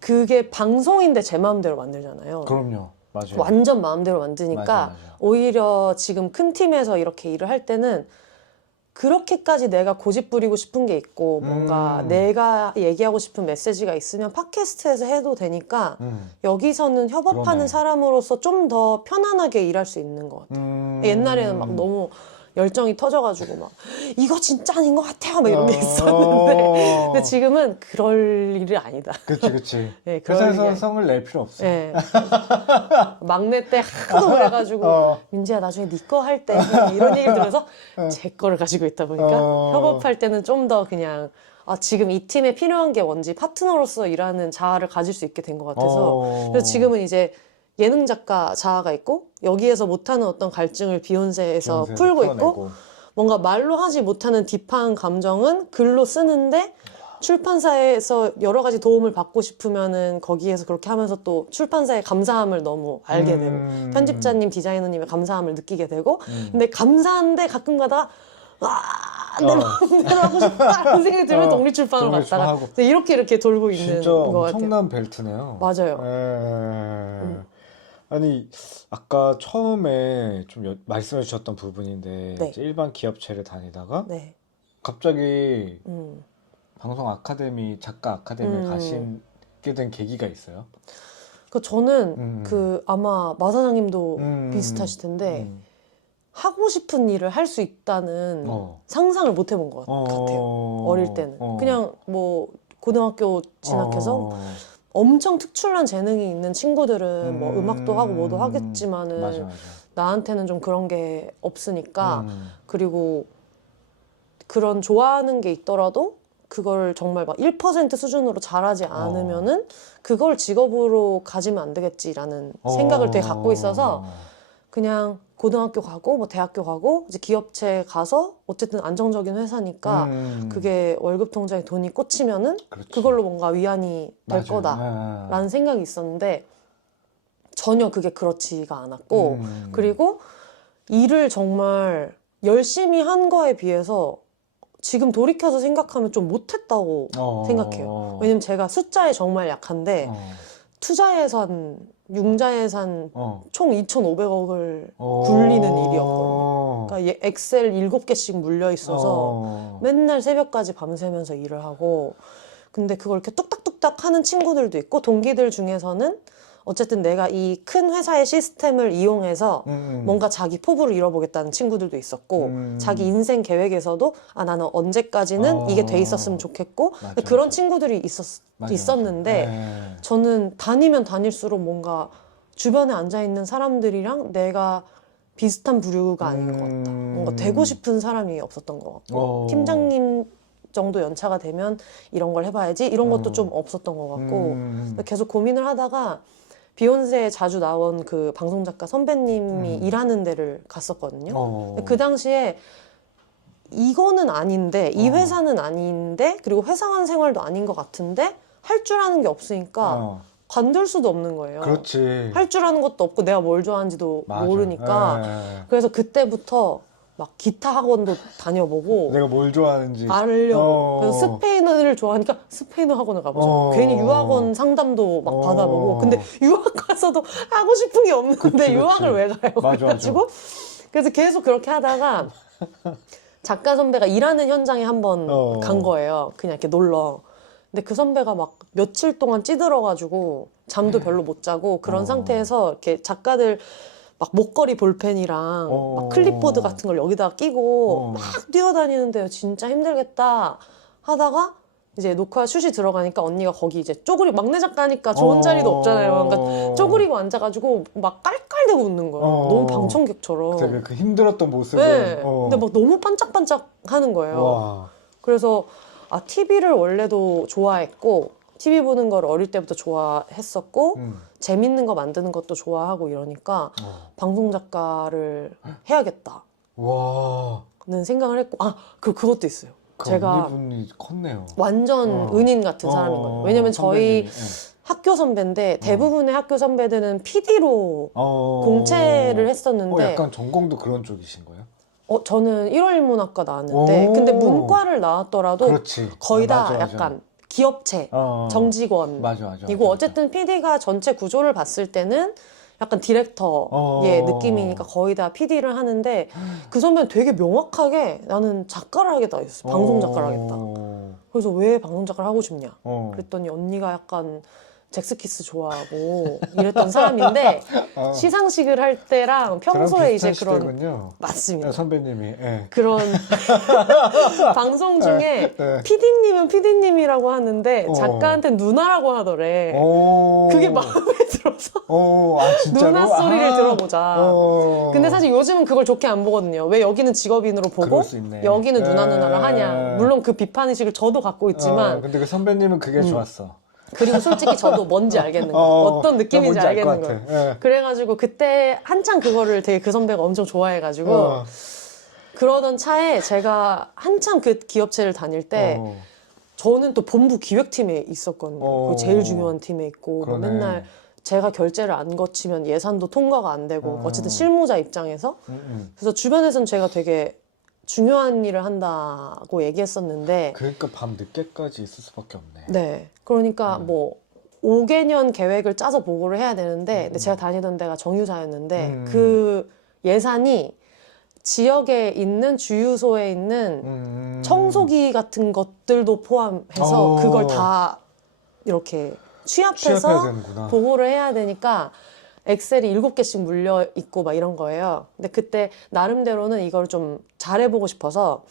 그게 방송인데 제 마음대로 만들잖아요. 그럼요. 맞아요. 완전 마음대로 만드니까 오히려 지금 큰 팀에서 이렇게 일을 할 때는 그렇게까지 내가 고집 부리고 싶은 게 있고 뭔가 내가 얘기하고 싶은 메시지가 있으면 팟캐스트에서 해도 되니까 여기서는 협업하는 사람으로서 좀 더 편안하게 일할 수 있는 것 같아요. 옛날에는 막 너무 열정이 터져가지고 막 이거 진짜 아닌 것 같아요 막 이런 게 있었는데 근데 지금은 그럴 일이 아니다. 그치. 네, 회사에서 성을 낼 필요 없어. 네. 막내 때 하도 그래가지고 민지야 나중에 네 거 할 때 이런 얘기를 들어서 제 거를 가지고 있다 보니까 협업할 때는 좀 더 그냥 지금 이 팀에 필요한 게 뭔지 파트너로서 일하는 자아를 가질 수 있게 된 것 같아서 그래서 지금은 이제 예능 작가 자아가 있고 여기에서 못하는 어떤 갈증을 비욘세에서 풀고 있고 뭔가 말로 하지 못하는 딥한 감정은 글로 쓰는데 출판사에서 여러 가지 도움을 받고 싶으면은 거기에서 그렇게 하면서 또 출판사의 감사함을 너무 알게 되고 편집자님, 디자이너님의 감사함을 느끼게 되고 근데 감사한데 가끔 가다가 내 마음대로 하고 싶다라는 생각이 들면 독립출판으로 갔다가 이렇게 돌고 있는 진짜 것 같아요. 엄청난 벨트네요. 맞아요. 아니 아까 처음에 좀 말씀해 주셨던 부분인데 이제 일반 기업체를 다니다가 갑자기 방송 아카데미, 작가 아카데미에 가시게 된 계기가 있어요? 저는 아마 마 사장님도 비슷하실 텐데 하고 싶은 일을 할 수 있다는 상상을 못 해본 것 같아요. 어릴 때는. 그냥 뭐 고등학교 진학해서 엄청 특출난 재능이 있는 친구들은 뭐 음악도 하고 뭐도 하겠지만은 맞아, 맞아. 나한테는 좀 그런 게 없으니까 그리고 그런 좋아하는 게 있더라도 그걸 정말 막 1% 수준으로 잘하지 않으면은 그걸 직업으로 가지면 안 되겠지라는 생각을 되게 갖고 있어서 그냥 고등학교 가고 뭐 대학교 가고 이제 기업체 가서 어쨌든 안정적인 회사니까 그게 월급 통장에 돈이 꽂히면은 그렇지. 그걸로 뭔가 위안이 될 맞아. 거다라는 생각이 있었는데 전혀 그게 그렇지가 않았고 그리고 일을 정말 열심히 한 거에 비해서 지금 돌이켜서 생각하면 좀 못했다고 생각해요. 왜냐면 제가 숫자에 정말 약한데 투자예산, 융자예산 총 2,500억을 굴리는 일이었거든요. 그러니까 엑셀 7개씩 물려 있어서 맨날 새벽까지 밤새면서 일을 하고 근데 그걸 이렇게 뚝딱뚝딱 하는 친구들도 있고 동기들 중에서는 어쨌든 내가 이 큰 회사의 시스템을 이용해서 뭔가 자기 포부를 잃어보겠다는 친구들도 있었고 자기 인생 계획에서도 아 나는 언제까지는 이게 돼 있었으면 좋겠고 맞아, 그런 맞아. 친구들이 맞아, 있었는데 맞아. 저는 다니면 다닐수록 뭔가 주변에 앉아있는 사람들이랑 내가 비슷한 부류가 아닌 것 같다. 뭔가 되고 싶은 사람이 없었던 것 같고 팀장님 정도 연차가 되면 이런 걸 해봐야지 이런 것도 좀 없었던 것 같고 계속 고민을 하다가 비욘세에 자주 나온 그 방송작가 선배님이 일하는 데를 갔었거든요. 그 당시에 이거는 아닌데 이 회사는 아닌데 그리고 회사원 생활도 아닌 것 같은데 할 줄 아는 게 없으니까 관둘 수도 없는 거예요. 그렇지. 할 줄 아는 것도 없고 내가 뭘 좋아하는지도 맞아. 모르니까 그래서 그때부터 막 기타 학원도 다녀보고 내가 뭘 좋아하는지 알려고 그래서 스페인어를 좋아하니까 스페인어 학원을 가보자. 괜히 유학원 상담도 막 받아보고 근데 유학 가서도 하고 싶은 게 없는데 그치. 유학을 왜 가요? 맞아, 그래가지고 그래서 계속 그렇게 하다가 작가 선배가 일하는 현장에 한번 간 거예요. 그냥 이렇게 놀러. 근데 그 선배가 막 며칠 동안 찌들어가지고 잠도 별로 못 자고 그런 상태에서 이렇게 작가들 막 목걸이 볼펜이랑 막 클립보드 같은 걸 여기다가 끼고 막 뛰어다니는데요. 진짜 힘들겠다 하다가 이제 녹화 슛이 들어가니까 언니가 거기 이제 쪼그리 막내 작가니까 좋은 자리도 없잖아요. 그러니까 쪼그리고 앉아가지고 막 깔깔대고 웃는 거예요. 너무 방청객처럼. 되게 그 힘들었던 모습을. 네. 근데 막 너무 반짝반짝 하는 거예요. 와. 그래서 아 TV를 원래도 좋아했고 TV 보는 걸 어릴 때부터 좋아했었고 재밌는 거 만드는 것도 좋아하고 이러니까 방송 작가를 해야겠다는 와. 생각을 했고 그것도 있어요. 그 제가 언니분이 컸네요. 완전 은인 같은 사람인 거예요. 왜냐면 저희 선배님이. 학교 선배인데 대부분의 학교 선배들은 PD로 공채를 했었는데 약간 전공도 그런 쪽이신 거예요? 저는 1월1문학과 나왔는데 근데 문과를 나왔더라도 그렇지. 거의 다 맞아, 맞아. 약간 기업체, 정직원 맞아. 이고 어쨌든 PD가 전체 구조를 봤을 때는 약간 디렉터의 느낌이니까 거의 다 PD를 하는데 그 선배는 되게 명확하게 나는 작가를 하겠다 했어요. 방송 작가를 하겠다. 그래서 왜 방송 작가를 하고 싶냐? 그랬더니 언니가 약간 잭스키스 좋아하고 이랬던 사람인데 시상식을 할 때랑 평소에 이제 그런 시대군요. 맞습니다. 선배님이 그런 방송 중에 PD님은 PD님이라고 하는데 작가한테 누나라고 하더래. 그게 마음에 들어서 진짜로? 누나 소리를 들어보자. 근데 사실 요즘은 그걸 좋게 안 보거든요. 왜 여기는 직업인으로 보고 그럴 수 있네. 여기는 누나를 하냐. 물론 그 비판의식을 저도 갖고 있지만 근데 그 선배님은 그게 좋았어. 그리고 솔직히 저도 뭔지 알겠는 거예요. 어떤 느낌인지 알겠는 거예요. 예. 그래가지고 그때 한창 그거를 되게 그 선배가 엄청 좋아해가지고 그러던 차에 제가 한참 그 기업체를 다닐 때 저는 또 본부 기획팀에 있었거든요. 제일 중요한 팀에 있고 뭐 맨날 제가 결제를 안 거치면 예산도 통과가 안 되고 어쨌든 실무자 입장에서 그래서 주변에서는 제가 되게 중요한 일을 한다고 얘기했었는데 그러니까 밤 늦게까지 있을 수밖에 없네. 네. 그러니까 뭐 5개년 계획을 짜서 보고를 해야 되는데 근데 제가 다니던 데가 정유사였는데 그 예산이 지역에 있는 주유소에 있는 청소기 같은 것들도 포함해서 그걸 다 이렇게 취합해서 보고를 해야 되니까 엑셀이 7개씩 물려 있고 막 이런 거예요. 근데 그때 나름대로는 이걸 좀 잘해보고 싶어서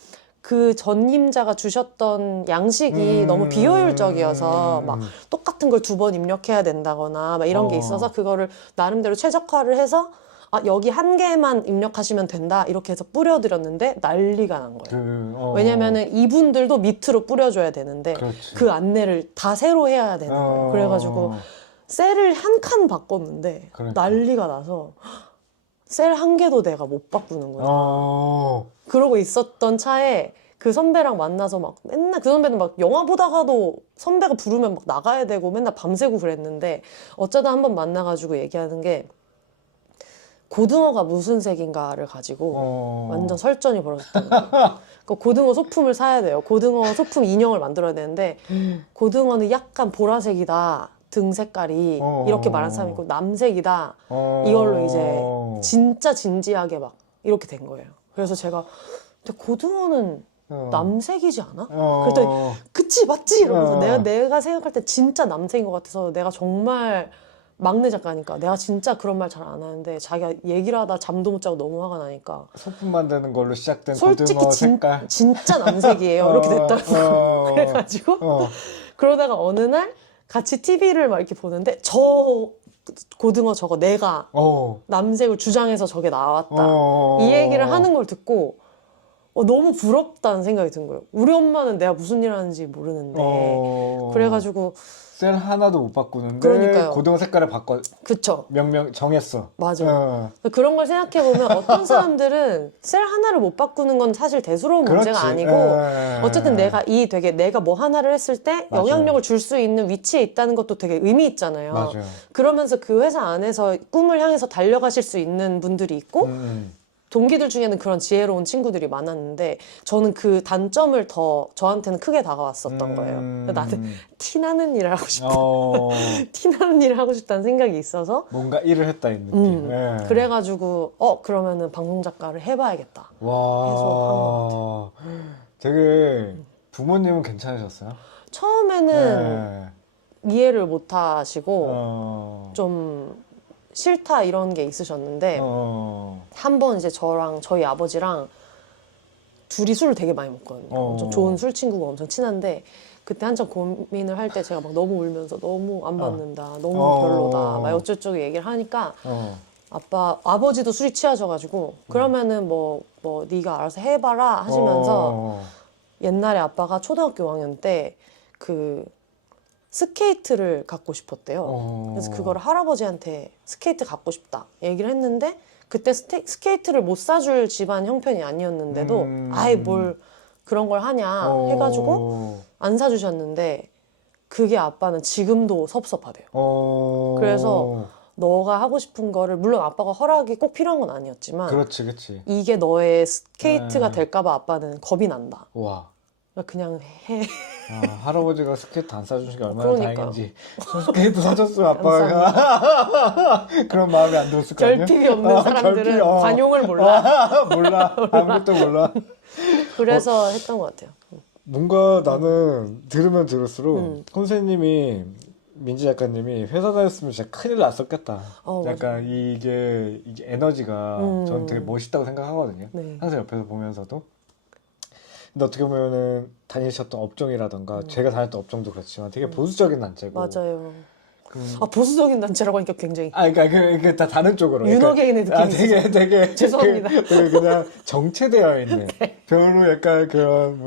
그 전임자가 주셨던 양식이 너무 비효율적이어서 막 똑같은 같은 걸 2번 입력해야 된다거나 막 이런 게 있어서 그거를 나름대로 최적화를 해서 여기 한 개만 입력하시면 된다 이렇게 해서 뿌려드렸는데 난리가 난 거예요. 왜냐면은 이분들도 밑으로 뿌려줘야 되는데 그렇지. 그 안내를 다 새로 해야 되는 거예요. 그래가지고 셀을 한 칸 바꿨는데 그러니까. 난리가 나서 셀 한 개도 내가 못 바꾸는구나. 그러고 있었던 차에 그 선배랑 만나서 막 맨날 그 선배는 막 영화 보다가도 선배가 부르면 막 나가야 되고 맨날 밤새고 그랬는데 어쩌다 한번 만나가지고 얘기하는 게 고등어가 무슨 색인가를 가지고 완전 설전이 벌어졌다는 거예요. 그 고등어 소품을 사야 돼요. 고등어 소품 인형을 만들어야 되는데 고등어는 약간 보라색이다. 등 색깔이 이렇게 말하는 사람이 있고 남색이다. 이걸로 이제 진짜 진지하게 막 이렇게 된 거예요. 그래서 제가 근데 고등어는 남색이지 않아? 그랬더니 그치 맞지? 이러면서 내가 생각할 때 진짜 남색인 것 같아서 내가 정말 막내 작가니까 내가 진짜 그런 말 잘 안 하는데 자기가 얘기를 하다 잠도 못 자고 너무 화가 나니까 소품 만드는 걸로 시작된 솔직히 고등어 색깔 진짜 남색이에요 이렇게 됐다고 그래가지고 그러다가 어느 날 같이 TV를 막 이렇게 보는데 저 고등어 저거 내가 남색을 주장해서 저게 나왔다 이 얘기를 하는 걸 듣고 너무 부럽다는 생각이 든 거예요. 우리 엄마는 내가 무슨 일 하는지 모르는데 그래가지고 셀 하나도 못 바꾸는데 그러니까요. 고등어 색깔을 바꿔 그쵸. 명명 정했어. 맞아요. 그런 걸 생각해보면 어떤 사람들은 셀 하나를 못 바꾸는 건 사실 대수로운 문제가 아니고 어쨌든 내가 뭐 하나를 했을 때 영향력을 줄 수 있는 위치에 있다는 것도 되게 의미 있잖아요. 맞아요. 그러면서 그 회사 안에서 꿈을 향해서 달려가실 수 있는 분들이 있고 동기들 중에는 그런 지혜로운 친구들이 많았는데 저는 그 단점을 더 저한테는 크게 다가왔었던 거예요. 나는 티나는 일을 하고 싶다. 티나는 일을 하고 싶다는 생각이 있어서 뭔가 일을 했다 이 느낌. 그래가지고 그러면은 방송작가를 해봐야겠다. 와. 해서 한 것 같아요. 되게 부모님은 괜찮으셨어요? 처음에는 이해를 못 하시고 좀 싫다 이런 게 있으셨는데 한 번 이제 저희 아버지랑 둘이 술을 되게 많이 먹거든요. 엄청 좋은 술 친구가 엄청 친한데 그때 한참 고민을 할 때 제가 막 너무 울면서 너무 안 받는다, 너무 별로다, 막 어쩌고저쩌고 얘기를 하니까 아버지도 술이 취하셔가지고 그러면은 뭐 네가 알아서 해봐라 하시면서 옛날에 아빠가 초등학교 5학년 때 그 스케이트를 갖고 싶었대요. 그래서 그거를 할아버지한테 스케이트 갖고 싶다 얘기를 했는데 그때 스케이트를 못 사줄 집안 형편이 아니었는데도 아이 뭘 그런 걸 하냐 해가지고 안 사주셨는데 그게 아빠는 지금도 섭섭하대요. 그래서 너가 하고 싶은 거를 물론 아빠가 허락이 꼭 필요한 건 아니었지만 그렇지. 이게 너의 스케이트가 될까봐 아빠는 겁이 난다. 와. 그냥 해. 할아버지가 스케이트 안 사주신 게 얼마나 그러니까요. 다행인지. 스케이트 사줬으면 아빠가 그런 마음이 안 들었을 거 아니에요? 결핍이 없는 사람들은 관용을 몰라. 몰라. 아무것도 몰라. 그래서 했던 것 같아요. 뭔가 나는 들으면 들을수록 선생님이 민지 작가님이 회사 다녔으면 진짜 큰일 났었겠다. 약간 이게 에너지가 저는 되게 멋있다고 생각하거든요. 네. 항상 옆에서 보면서도. 근데 어떻게 보면은 다니셨던 업종이라던가 제가 다녔던 업종도 그렇지만 되게 보수적인 단체고. 맞아요. 보수적인 단체라고 하니까 굉장히. 그러니까 다 다른 쪽으로. 윤호개인의 느낌이 되게 죄송합니다. 되게 그냥 정체되어 있는. 네. 별로 약간 그런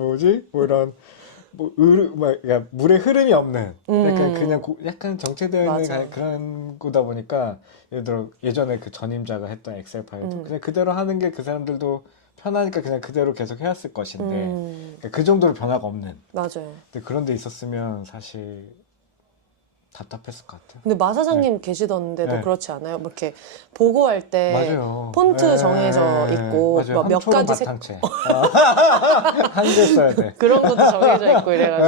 이런 그러니까 물의 흐름이 없는 약간 그냥 약간 정체되어 있는 그런 거다 보니까 예를 들어 예전에 그 전임자가 했던 엑셀 파일도 그냥 그대로 하는 게 그 사람들도 편하니까 그냥 그대로 계속 해왔을 것인데 그러니까 그 정도로 변화가 없는. 맞아요. 근데 그런 데 있었으면 사실 답답했을 것 같아요. 근데 마 사장님 계시던데도 그렇지 않아요? 뭐 이렇게 보고할 때 맞아요. 폰트 정해져 있고 맞아요. 몇 가지 바탕체 한개 써야 돼. 그런 것도 정해져 있고 이래가지고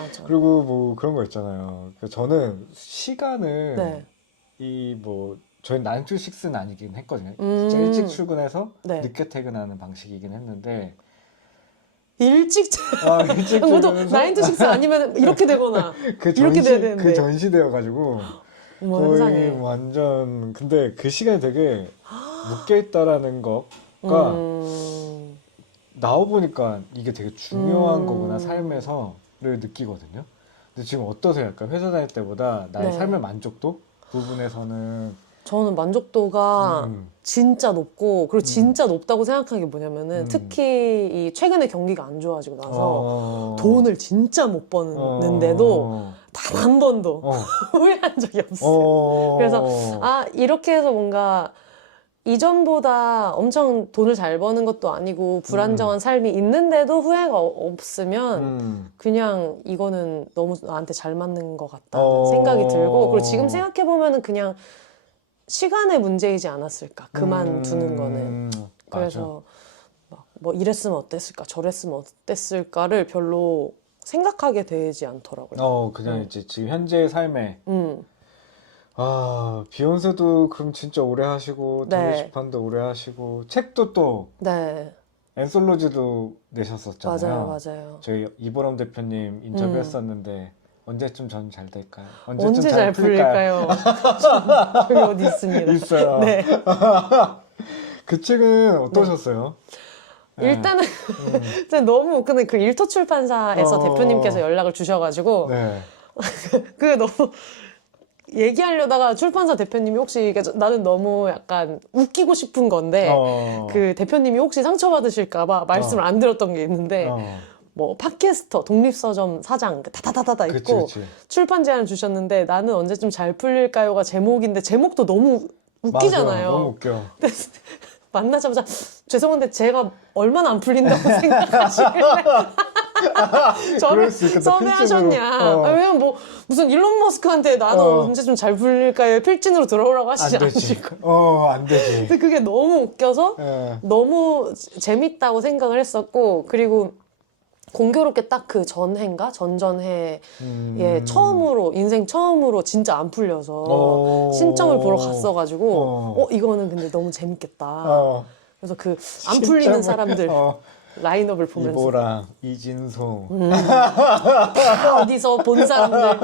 맞아. 그리고 뭐 그런 거 있잖아요. 저는 시간을 저희 9 to 6는 아니긴 했거든요. 진짜 일찍 출근해서 늦게 퇴근하는 방식이긴 했는데 일찍 일찍 모두 출근해서 9 to 6 아니면 이렇게 되거나 이렇게 돼야 되는데 그 전시되어가지고 거의 세상에. 완전 근데 그 시간이 되게 묶여있다라는 거가 나와보니까 이게 되게 중요한 거구나 삶에서를 느끼거든요. 근데 지금 어떠세요? 약간 회사 다닐 때보다 나의 네. 삶의 만족도 부분에서는 저는 만족도가 진짜 높고 그리고 진짜 높다고 생각하는 게 뭐냐면은 특히 이 최근에 경기가 안 좋아지고 나서 돈을 진짜 못 버는데도 단 한 번도 후회한 적이 없어요. 그래서 아 이렇게 해서 뭔가 이전보다 엄청 돈을 잘 버는 것도 아니고 불안정한 삶이 있는데도 후회가 없으면 그냥 이거는 너무 나한테 잘 맞는 것 같다는 생각이 들고 그리고 지금 생각해보면은 그냥 시간의 문제이지 않았을까 그만두는 거는. 그래서 막 뭐 이랬으면 어땠을까 저랬으면 어땠을까를 별로 생각하게 되지 않더라고요. 그냥 이제 지금 현재의 삶에 비욘세도 그럼 진짜 오래 하시고 네. 다니시판도 오래 하시고 책도 또 네 앤솔로지도 내셨었잖아요. 맞아요. 저희 이보람 대표님 인터뷰했었는데 언제쯤 전 잘 될까요? 언제 잘 풀릴까요? 저기 어디 있습니다. 있어요. 네. 그 책은 어떠셨어요? 일단은 진짜 너무 근데 그 일토 출판사에서 대표님께서 연락을 주셔가지고 네. 그게 너무 얘기하려다가 출판사 대표님이 혹시 나는 너무 약간 웃기고 싶은 건데 그 대표님이 혹시 상처받으실까봐 말씀을 안 드렸던 게 있는데 뭐 팟캐스터 독립서점 사장 다다다다다 있고 그치. 출판 제안을 주셨는데 나는 언제쯤 잘 풀릴까요가 제목인데 제목도 너무 웃기잖아요. 맞아, 너무 웃겨. 근데 만나자마자 죄송한데 제가 얼마나 안 풀린다고 생각하시길래 저를 섭외하셨냐. 왜냐면 뭐 무슨 일론 머스크한테 나는 언제 좀 잘 풀릴까요? 필진으로 들어오라고 하시지 않으실 거예요. 안 되지. 근데 그게 너무 웃겨서 너무 재밌다고 생각을 했었고 그리고 공교롭게 딱 그 전해인가 전전해에 처음으로 인생 처음으로 진짜 안 풀려서 신점을 보러 갔어가지고 이거는 근데 너무 재밌겠다. 그래서 그 안 풀리는 사람들 라인업을 보면서 이보랑 이진송 다 어디서 본 사람들.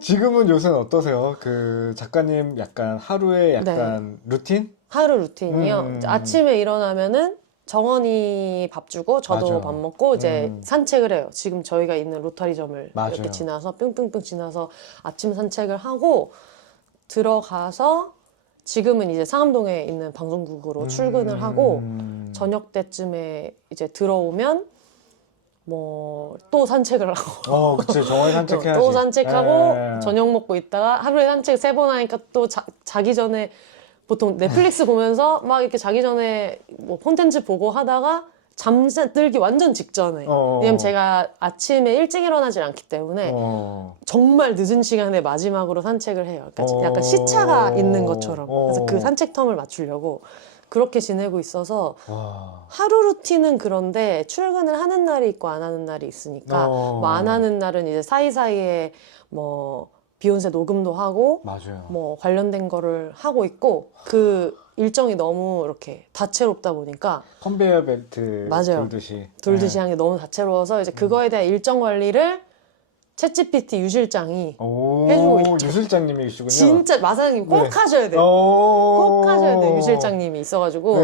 지금은 요새는 어떠세요? 그 작가님 약간 하루에 약간 루틴? 하루 루틴이요. 아침에 일어나면은 정원이 밥 주고 저도 맞아. 밥 먹고 이제 산책을 해요. 지금 저희가 있는 로타리점을 맞아요. 이렇게 지나서 뿅뿅뿅 지나서 아침 산책을 하고 들어가서 지금은 이제 상암동에 있는 방송국으로 출근을 하고 저녁 때쯤에 이제 들어오면 뭐 또 산책을 하고 그치. 정원이 산책해야지. 또 산책하고 저녁 먹고 있다가 하루에 산책 3번 하니까 또 자기 전에 보통 넷플릭스 보면서 막 이렇게 자기 전에 뭐 콘텐츠 보고 하다가 잠들기 완전 직전에 왜냐면 제가 아침에 일찍 일어나질 않기 때문에 정말 늦은 시간에 마지막으로 산책을 해요. 그러니까 약간 시차가 있는 것처럼. 그래서 그 산책 텀을 맞추려고 그렇게 지내고 있어서 하루 루틴은 그런데 출근을 하는 날이 있고 안 하는 날이 있으니까 뭐 안 하는 날은 이제 사이사이에 뭐 비욘세 녹음도 하고 맞아요. 뭐 관련된 거를 하고 있고 그 일정이 너무 이렇게 다채롭다 보니까 컨베이어 벨트 맞아요. 돌듯이 하는 게 너무 다채로워서 이제 그거에 대한 일정 관리를 챗GPT 유 실장이 해주고 있죠. 유 실장님이시군요. 진짜 마사장님 꼭 하셔야 돼요. 꼭 하셔야 돼요. 유 실장님이 있어가지고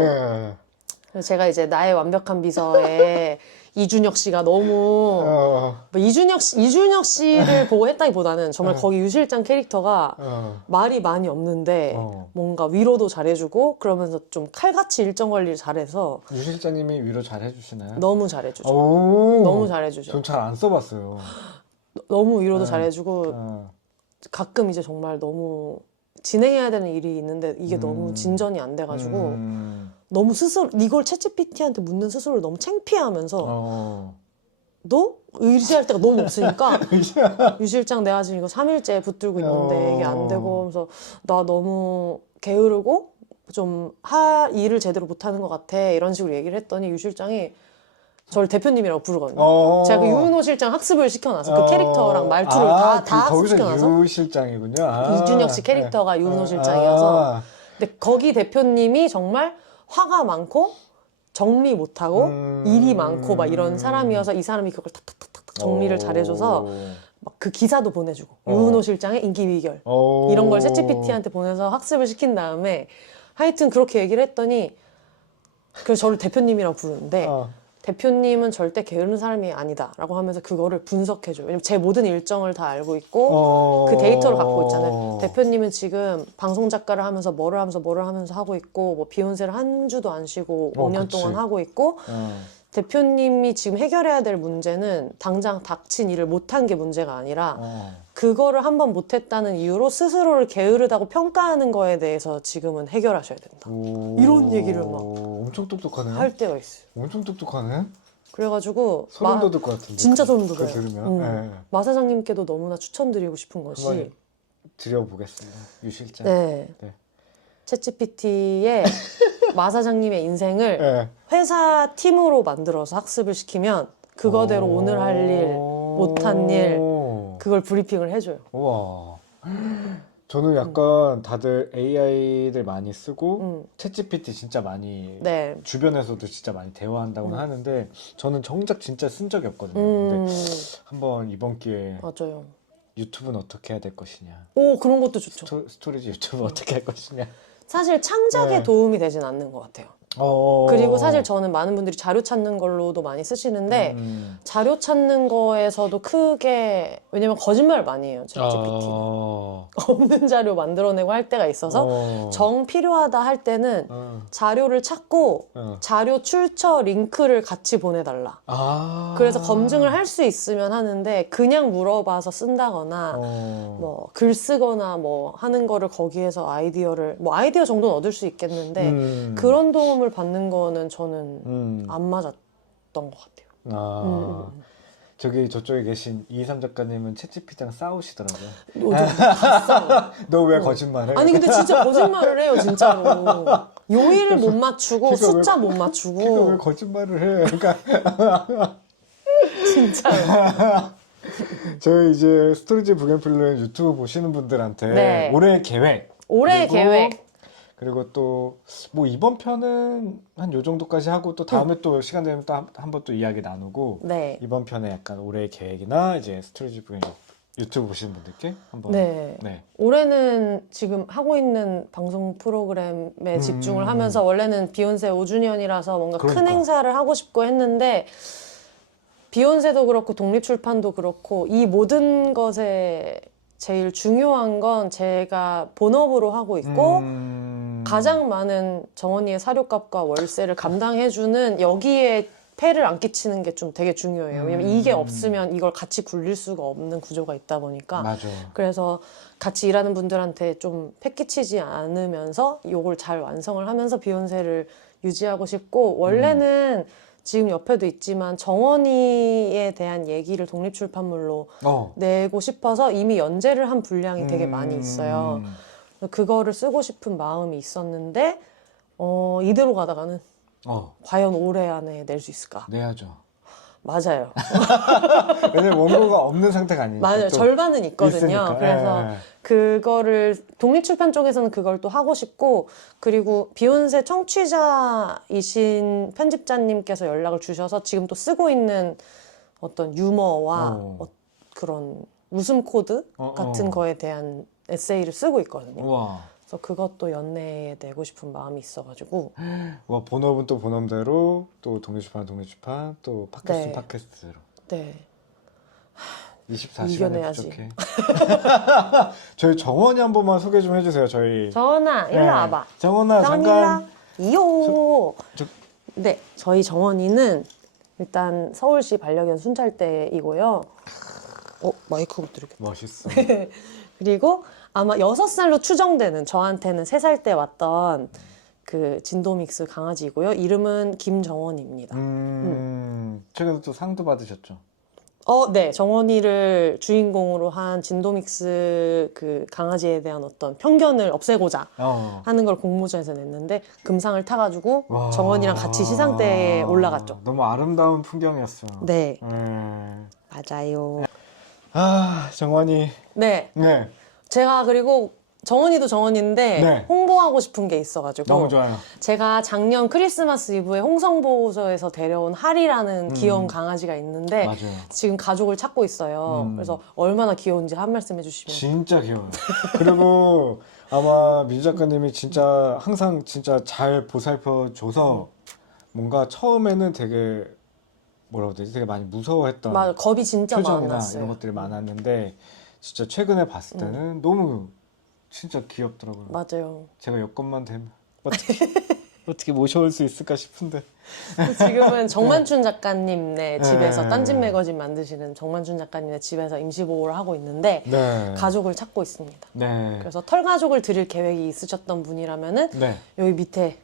그래서 제가 이제 나의 완벽한 비서에 이준혁 씨가 너무 뭐 이준혁 씨를 보고 했다기보다는 정말 거기 유 실장 캐릭터가 말이 많이 없는데 뭔가 위로도 잘해주고 그러면서 좀 칼같이 일정 관리를 잘해서 유 실장님이 위로 잘 해주시나요? 너무 잘해주죠. 너무 잘해주죠. 전 잘 안 써봤어요. 너무 위로도 잘해주고 가끔 이제 정말 너무 진행해야 되는 일이 있는데 이게 너무 진전이 안 돼가지고 너무 스스로 이걸 챗GPT한테 묻는 스스로를 너무 창피해하면서 너? 의지할 데가 너무 없으니까 유 실장 내가 지금 이거 3일째 붙들고 있는데 이게 안 되고 그래서 나 너무 게으르고 좀 일을 제대로 못하는 것 같아 이런 식으로 얘기를 했더니 유 실장이 저를 대표님이라고 부르거든요. 제가 그 유은호 실장 학습을 시켜놔서 그 캐릭터랑 말투를 다 학습시켜놔서 유 실장이군요. 이준혁 씨 캐릭터가 유은호 실장이어서 근데 거기 대표님이 정말 화가 많고 정리 못하고 일이 많고 막 이런 사람이어서 이 사람이 그걸 탁탁탁탁 정리를 잘해줘서 막 그 기사도 보내주고 유은호 실장의 인기 비결 이런 걸 챗GPT한테 보내서 학습을 시킨 다음에 하여튼 그렇게 얘기를 했더니 그래서 저를 대표님이라고 부르는데 대표님은 절대 게으른 사람이 아니다라고 하면서 그거를 분석해줘요. 왜냐면 제 모든 일정을 다 알고 있고 그 데이터를 갖고 있잖아요. 대표님은 지금 방송 작가를 하면서 뭐를 하면서 하고 있고 뭐 비욘세를 한 주도 안 쉬고 5년 그치. 동안 하고 있고 대표님이 지금 해결해야 될 문제는 당장 닥친 일을 못한 게 문제가 아니라 그거를 한번 못했다는 이유로 스스로를 게으르다고 평가하는 거에 대해서 지금은 해결하셔야 된다. 이런 얘기를 막 엄청 똑똑하네요. 할 때가 있어요. 엄청 똑똑하네. 그래가지고 소름 돋을 것 같은데. 진짜 소름 그거 돋아요. 들으면. 네. 마 사장님께도 너무나 추천드리고 싶은 한번 것이 드려보겠습니다. 유 실장. 네. 네. 챗GPT의 마 사장님의 인생을 네. 회사 팀으로 만들어서 학습을 시키면 그거대로 오늘 할 일, 못한 일 그걸 브리핑을 해줘요. 우와. 저는 약간 다들 AI들 많이 쓰고 챗GPT 진짜 많이 네. 주변에서도 진짜 많이 대화한다고는 하는데 저는 정작 진짜 쓴 적이 없거든요. 근데 한번 이번 기회에 맞아요. 유튜브는 어떻게 해야 될 것이냐. 오, 그런 것도 좋죠. 스토리지 유튜브 어떻게 할 것이냐. 사실 창작에 네. 도움이 되진 않는 것 같아요. 그리고 사실 저는 많은 분들이 자료 찾는 걸로도 많이 쓰시는데 자료 찾는 거에서도 크게 왜냐면 거짓말 많이 해요. 챗GPT. 없는 자료 만들어내고 할 때가 있어서 정 필요하다 할 때는 자료를 찾고 자료 출처 링크를 같이 보내달라. 그래서 검증을 할 수 있으면 하는데 그냥 물어봐서 쓴다거나 뭐 글 쓰거나 뭐 하는 거를 거기에서 아이디어를 뭐 아이디어 정도는 얻을 수 있겠는데 그런 도움을 받는 거는 저는 안 맞았던 것 같아요. 저기 저쪽에 계신 이희삼 작가님은 챗GPT랑 싸우시더라고요. 요즘 봤어요. 너 왜 거짓말해? 아니 근데 진짜 거짓말을 해요 진짜로. 요일 못 맞추고 그러니까 숫자 못 그러니까 왜 맞추고 거짓말을 해? 그러니까 진짜요. 저희 이제 스토리지 부겐필러 유튜브 보시는 분들한테 네. 올해 계획 올해 그리고 계획 그리고 또 뭐 이번 편은 한 요 정도까지 하고 또 다음에 또 시간 되면 또 한 번 또 이야기 나누고 네. 이번 편에 약간 올해 계획이나 이제 스토리지 부겐 유튜브 보시는 분들께 한번 네. 네. 올해는 지금 하고 있는 방송 프로그램에 집중을 하면서 원래는 비욘세 5주년이라서 뭔가 큰 그러니까. 행사를 하고 싶고 했는데 비욘세도 그렇고 독립출판도 그렇고 이 모든 것에 제일 중요한 건 제가 본업으로 하고 있고 가장 많은 정원이의 사료값과 월세를 감당해주는 여기에 폐를 안 끼치는 게 좀 되게 중요해요. 왜냐면 이게 없으면 이걸 같이 굴릴 수가 없는 구조가 있다 보니까. 맞아. 그래서 같이 일하는 분들한테 좀 폐 끼치지 않으면서 이걸 잘 완성을 하면서 비욘세를 유지하고 싶고 원래는 지금 옆에도 있지만 정원이에 대한 얘기를 독립출판물로 내고 싶어서 이미 연재를 한 분량이 되게 많이 있어요. 그거를 쓰고 싶은 마음이 있었는데 이대로 가다가는 과연 올해 안에 낼 수 있을까? 내야죠. 맞아요. 왜냐면 원고가 없는 상태가 아니니까. 맞아요. 절반은 있거든요. 있으니까. 그래서 그거를 독립출판 쪽에서는 그걸 또 하고 싶고 그리고 비욘세 청취자이신 편집자님께서 연락을 주셔서 지금 또 쓰고 있는 어떤 유머와 그런 웃음 코드 같은 거에 대한 에세이를 쓰고 있거든요. 우와. 그래서 그것도 연내에 내고 싶은 마음이 있어가지고 와, 본업은 또 본업대로 또 독립출판은 독립출판 또 팟캐스트는 네. 팟캐스트로 네 24시간이 이겨내야지. 부족해. 저희 정원이 한 번만 소개 좀 해주세요. 저희 정원아 일로 네. 와봐. 정원아 잠깐. 이요. 저- 네, 저희 정원이는 일단 서울시 반려견 순찰대이고요. 마이크가 이렇게. 멋있어. 그리고 아마 6살로 추정되는 저한테는 3살 때 왔던 그 진도믹스 강아지이고요. 이름은 김정원입니다. 최근에 또 상도 받으셨죠? 네, 정원이를 주인공으로 한 진도믹스 그 강아지에 대한 어떤 편견을 없애고자 하는 걸 공모전에서 냈는데 금상을 타가지고 와. 정원이랑 같이 시상대에 올라갔죠. 너무 아름다운 풍경이었어요. 네, 맞아요. 정원이. 네, 네. 제가 그리고 정원이도 정원인데 네. 홍보하고 싶은 게 있어가지고 너무 좋아요. 제가 작년 크리스마스 이브에 홍성보호소에서 데려온 하리라는 귀여운 강아지가 있는데 맞아요. 지금 가족을 찾고 있어요. 그래서 얼마나 귀여운지 한 말씀 해주시면. 진짜 귀여워요. 그리고 아마 민주 작가님이 진짜 항상 진짜 잘 보살펴줘서 뭔가 처음에는 되게 뭐라고 해야 되지? 되게 많이 무서워했던 맞아, 겁이 진짜 표정이나 많았어요. 이런 것들이 많았는데 진짜 최근에 봤을 때는 너무 진짜 귀엽더라고요. 맞아요. 제가 여건만 되면 어떻게 모셔올 수 있을까 싶은데. 지금은 정만춘 작가님네 집에서 네. 딴짓 매거진 만드시는 정만춘 작가님네 집에서 임시보호를 하고 있는데 네. 가족을 찾고 있습니다. 네. 그래서 털가족을 드릴 계획이 있으셨던 분이라면은 네. 여기 밑에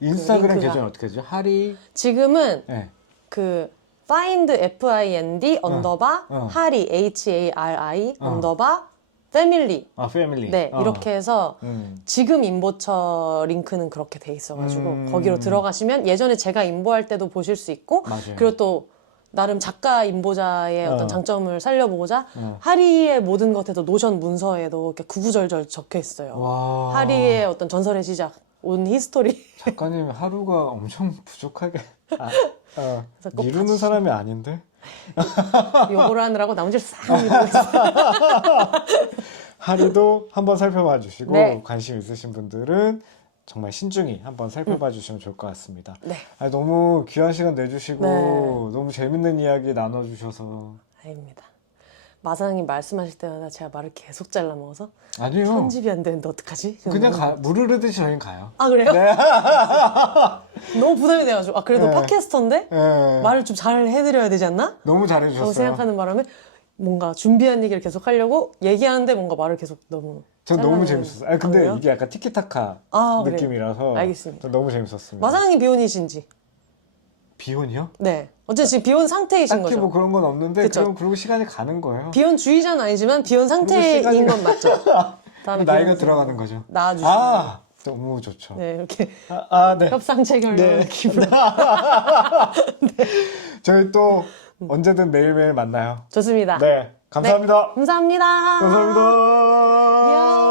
인스타그램 링크가. 계정 어떻게 되죠? 하리. 지금은 네. 그 find find 언더바 하리 HARI 언더바 패밀리 패밀리. 네 이렇게 해서 지금 인보처 링크는 그렇게 돼 있어가지고 거기로 들어가시면 예전에 제가 인보할 때도 보실 수 있고 맞아요. 그리고 또 나름 작가 인보자의 어떤 장점을 살려보고자 하리의 모든 것에도 노션 문서에도 이렇게 구구절절 적혀 있어요. 와. 하리의 어떤 전설의 시작 온 히스토리. 작가님 하루가 엄청 부족하게 그래서 꼭 미루는 사람이 아닌데. 요거를 하느라고 나머지를 싹 이러고 있어요. 하루도 한번 살펴봐 주시고 네. 관심 있으신 분들은 정말 신중히 한번 살펴봐 주시면 좋을 것 같습니다. 네. 아니, 너무 귀한 시간 내주시고 네. 너무 재밌는 이야기 나눠주셔서. 아닙니다. 마사장님 말씀하실 때마다 제가 말을 계속 잘라 먹어서 아니요. 편집이 안 되는데 어떡하지? 그냥 물 흐르듯이 저희는 가요. 아 그래요? 네. 너무 부담이 돼가지고 아 그래도 네. 팟캐스터인데 네. 말을 좀 잘 해드려야 되지 않나? 너무 라고 잘해주셨어요. 생각하는 바람에 뭔가 준비한 얘기를 계속 하려고 얘기하는데 뭔가 말을 계속 너무 전 너무 잘라내는- 재밌었어요. 아니, 근데 그래요? 이게 약간 티키타카 아, 그래요? 느낌이라서 알겠습니다. 전 너무 재밌었습니다. 마사장님 비혼이신지 비혼이요? 네 어쨌든 지금 비혼 상태이신 딱히 거죠? 뭐 그런 건 없는데 그쵸? 그럼 그러고 시간이 가는 거예요. 비혼주의자는 아니지만 비혼 상태인 시간이- 건 맞죠? 다음에 나이가 비혼 들어가는 거죠. 낳아주시면 아 너무 좋죠. 네 이렇게 네. 협상 체결로 네. 기분 저희 또 언제든 매일매일 만나요. 좋습니다. 네, 감사합니다. 감사합니다. 감사합니다. 안녕.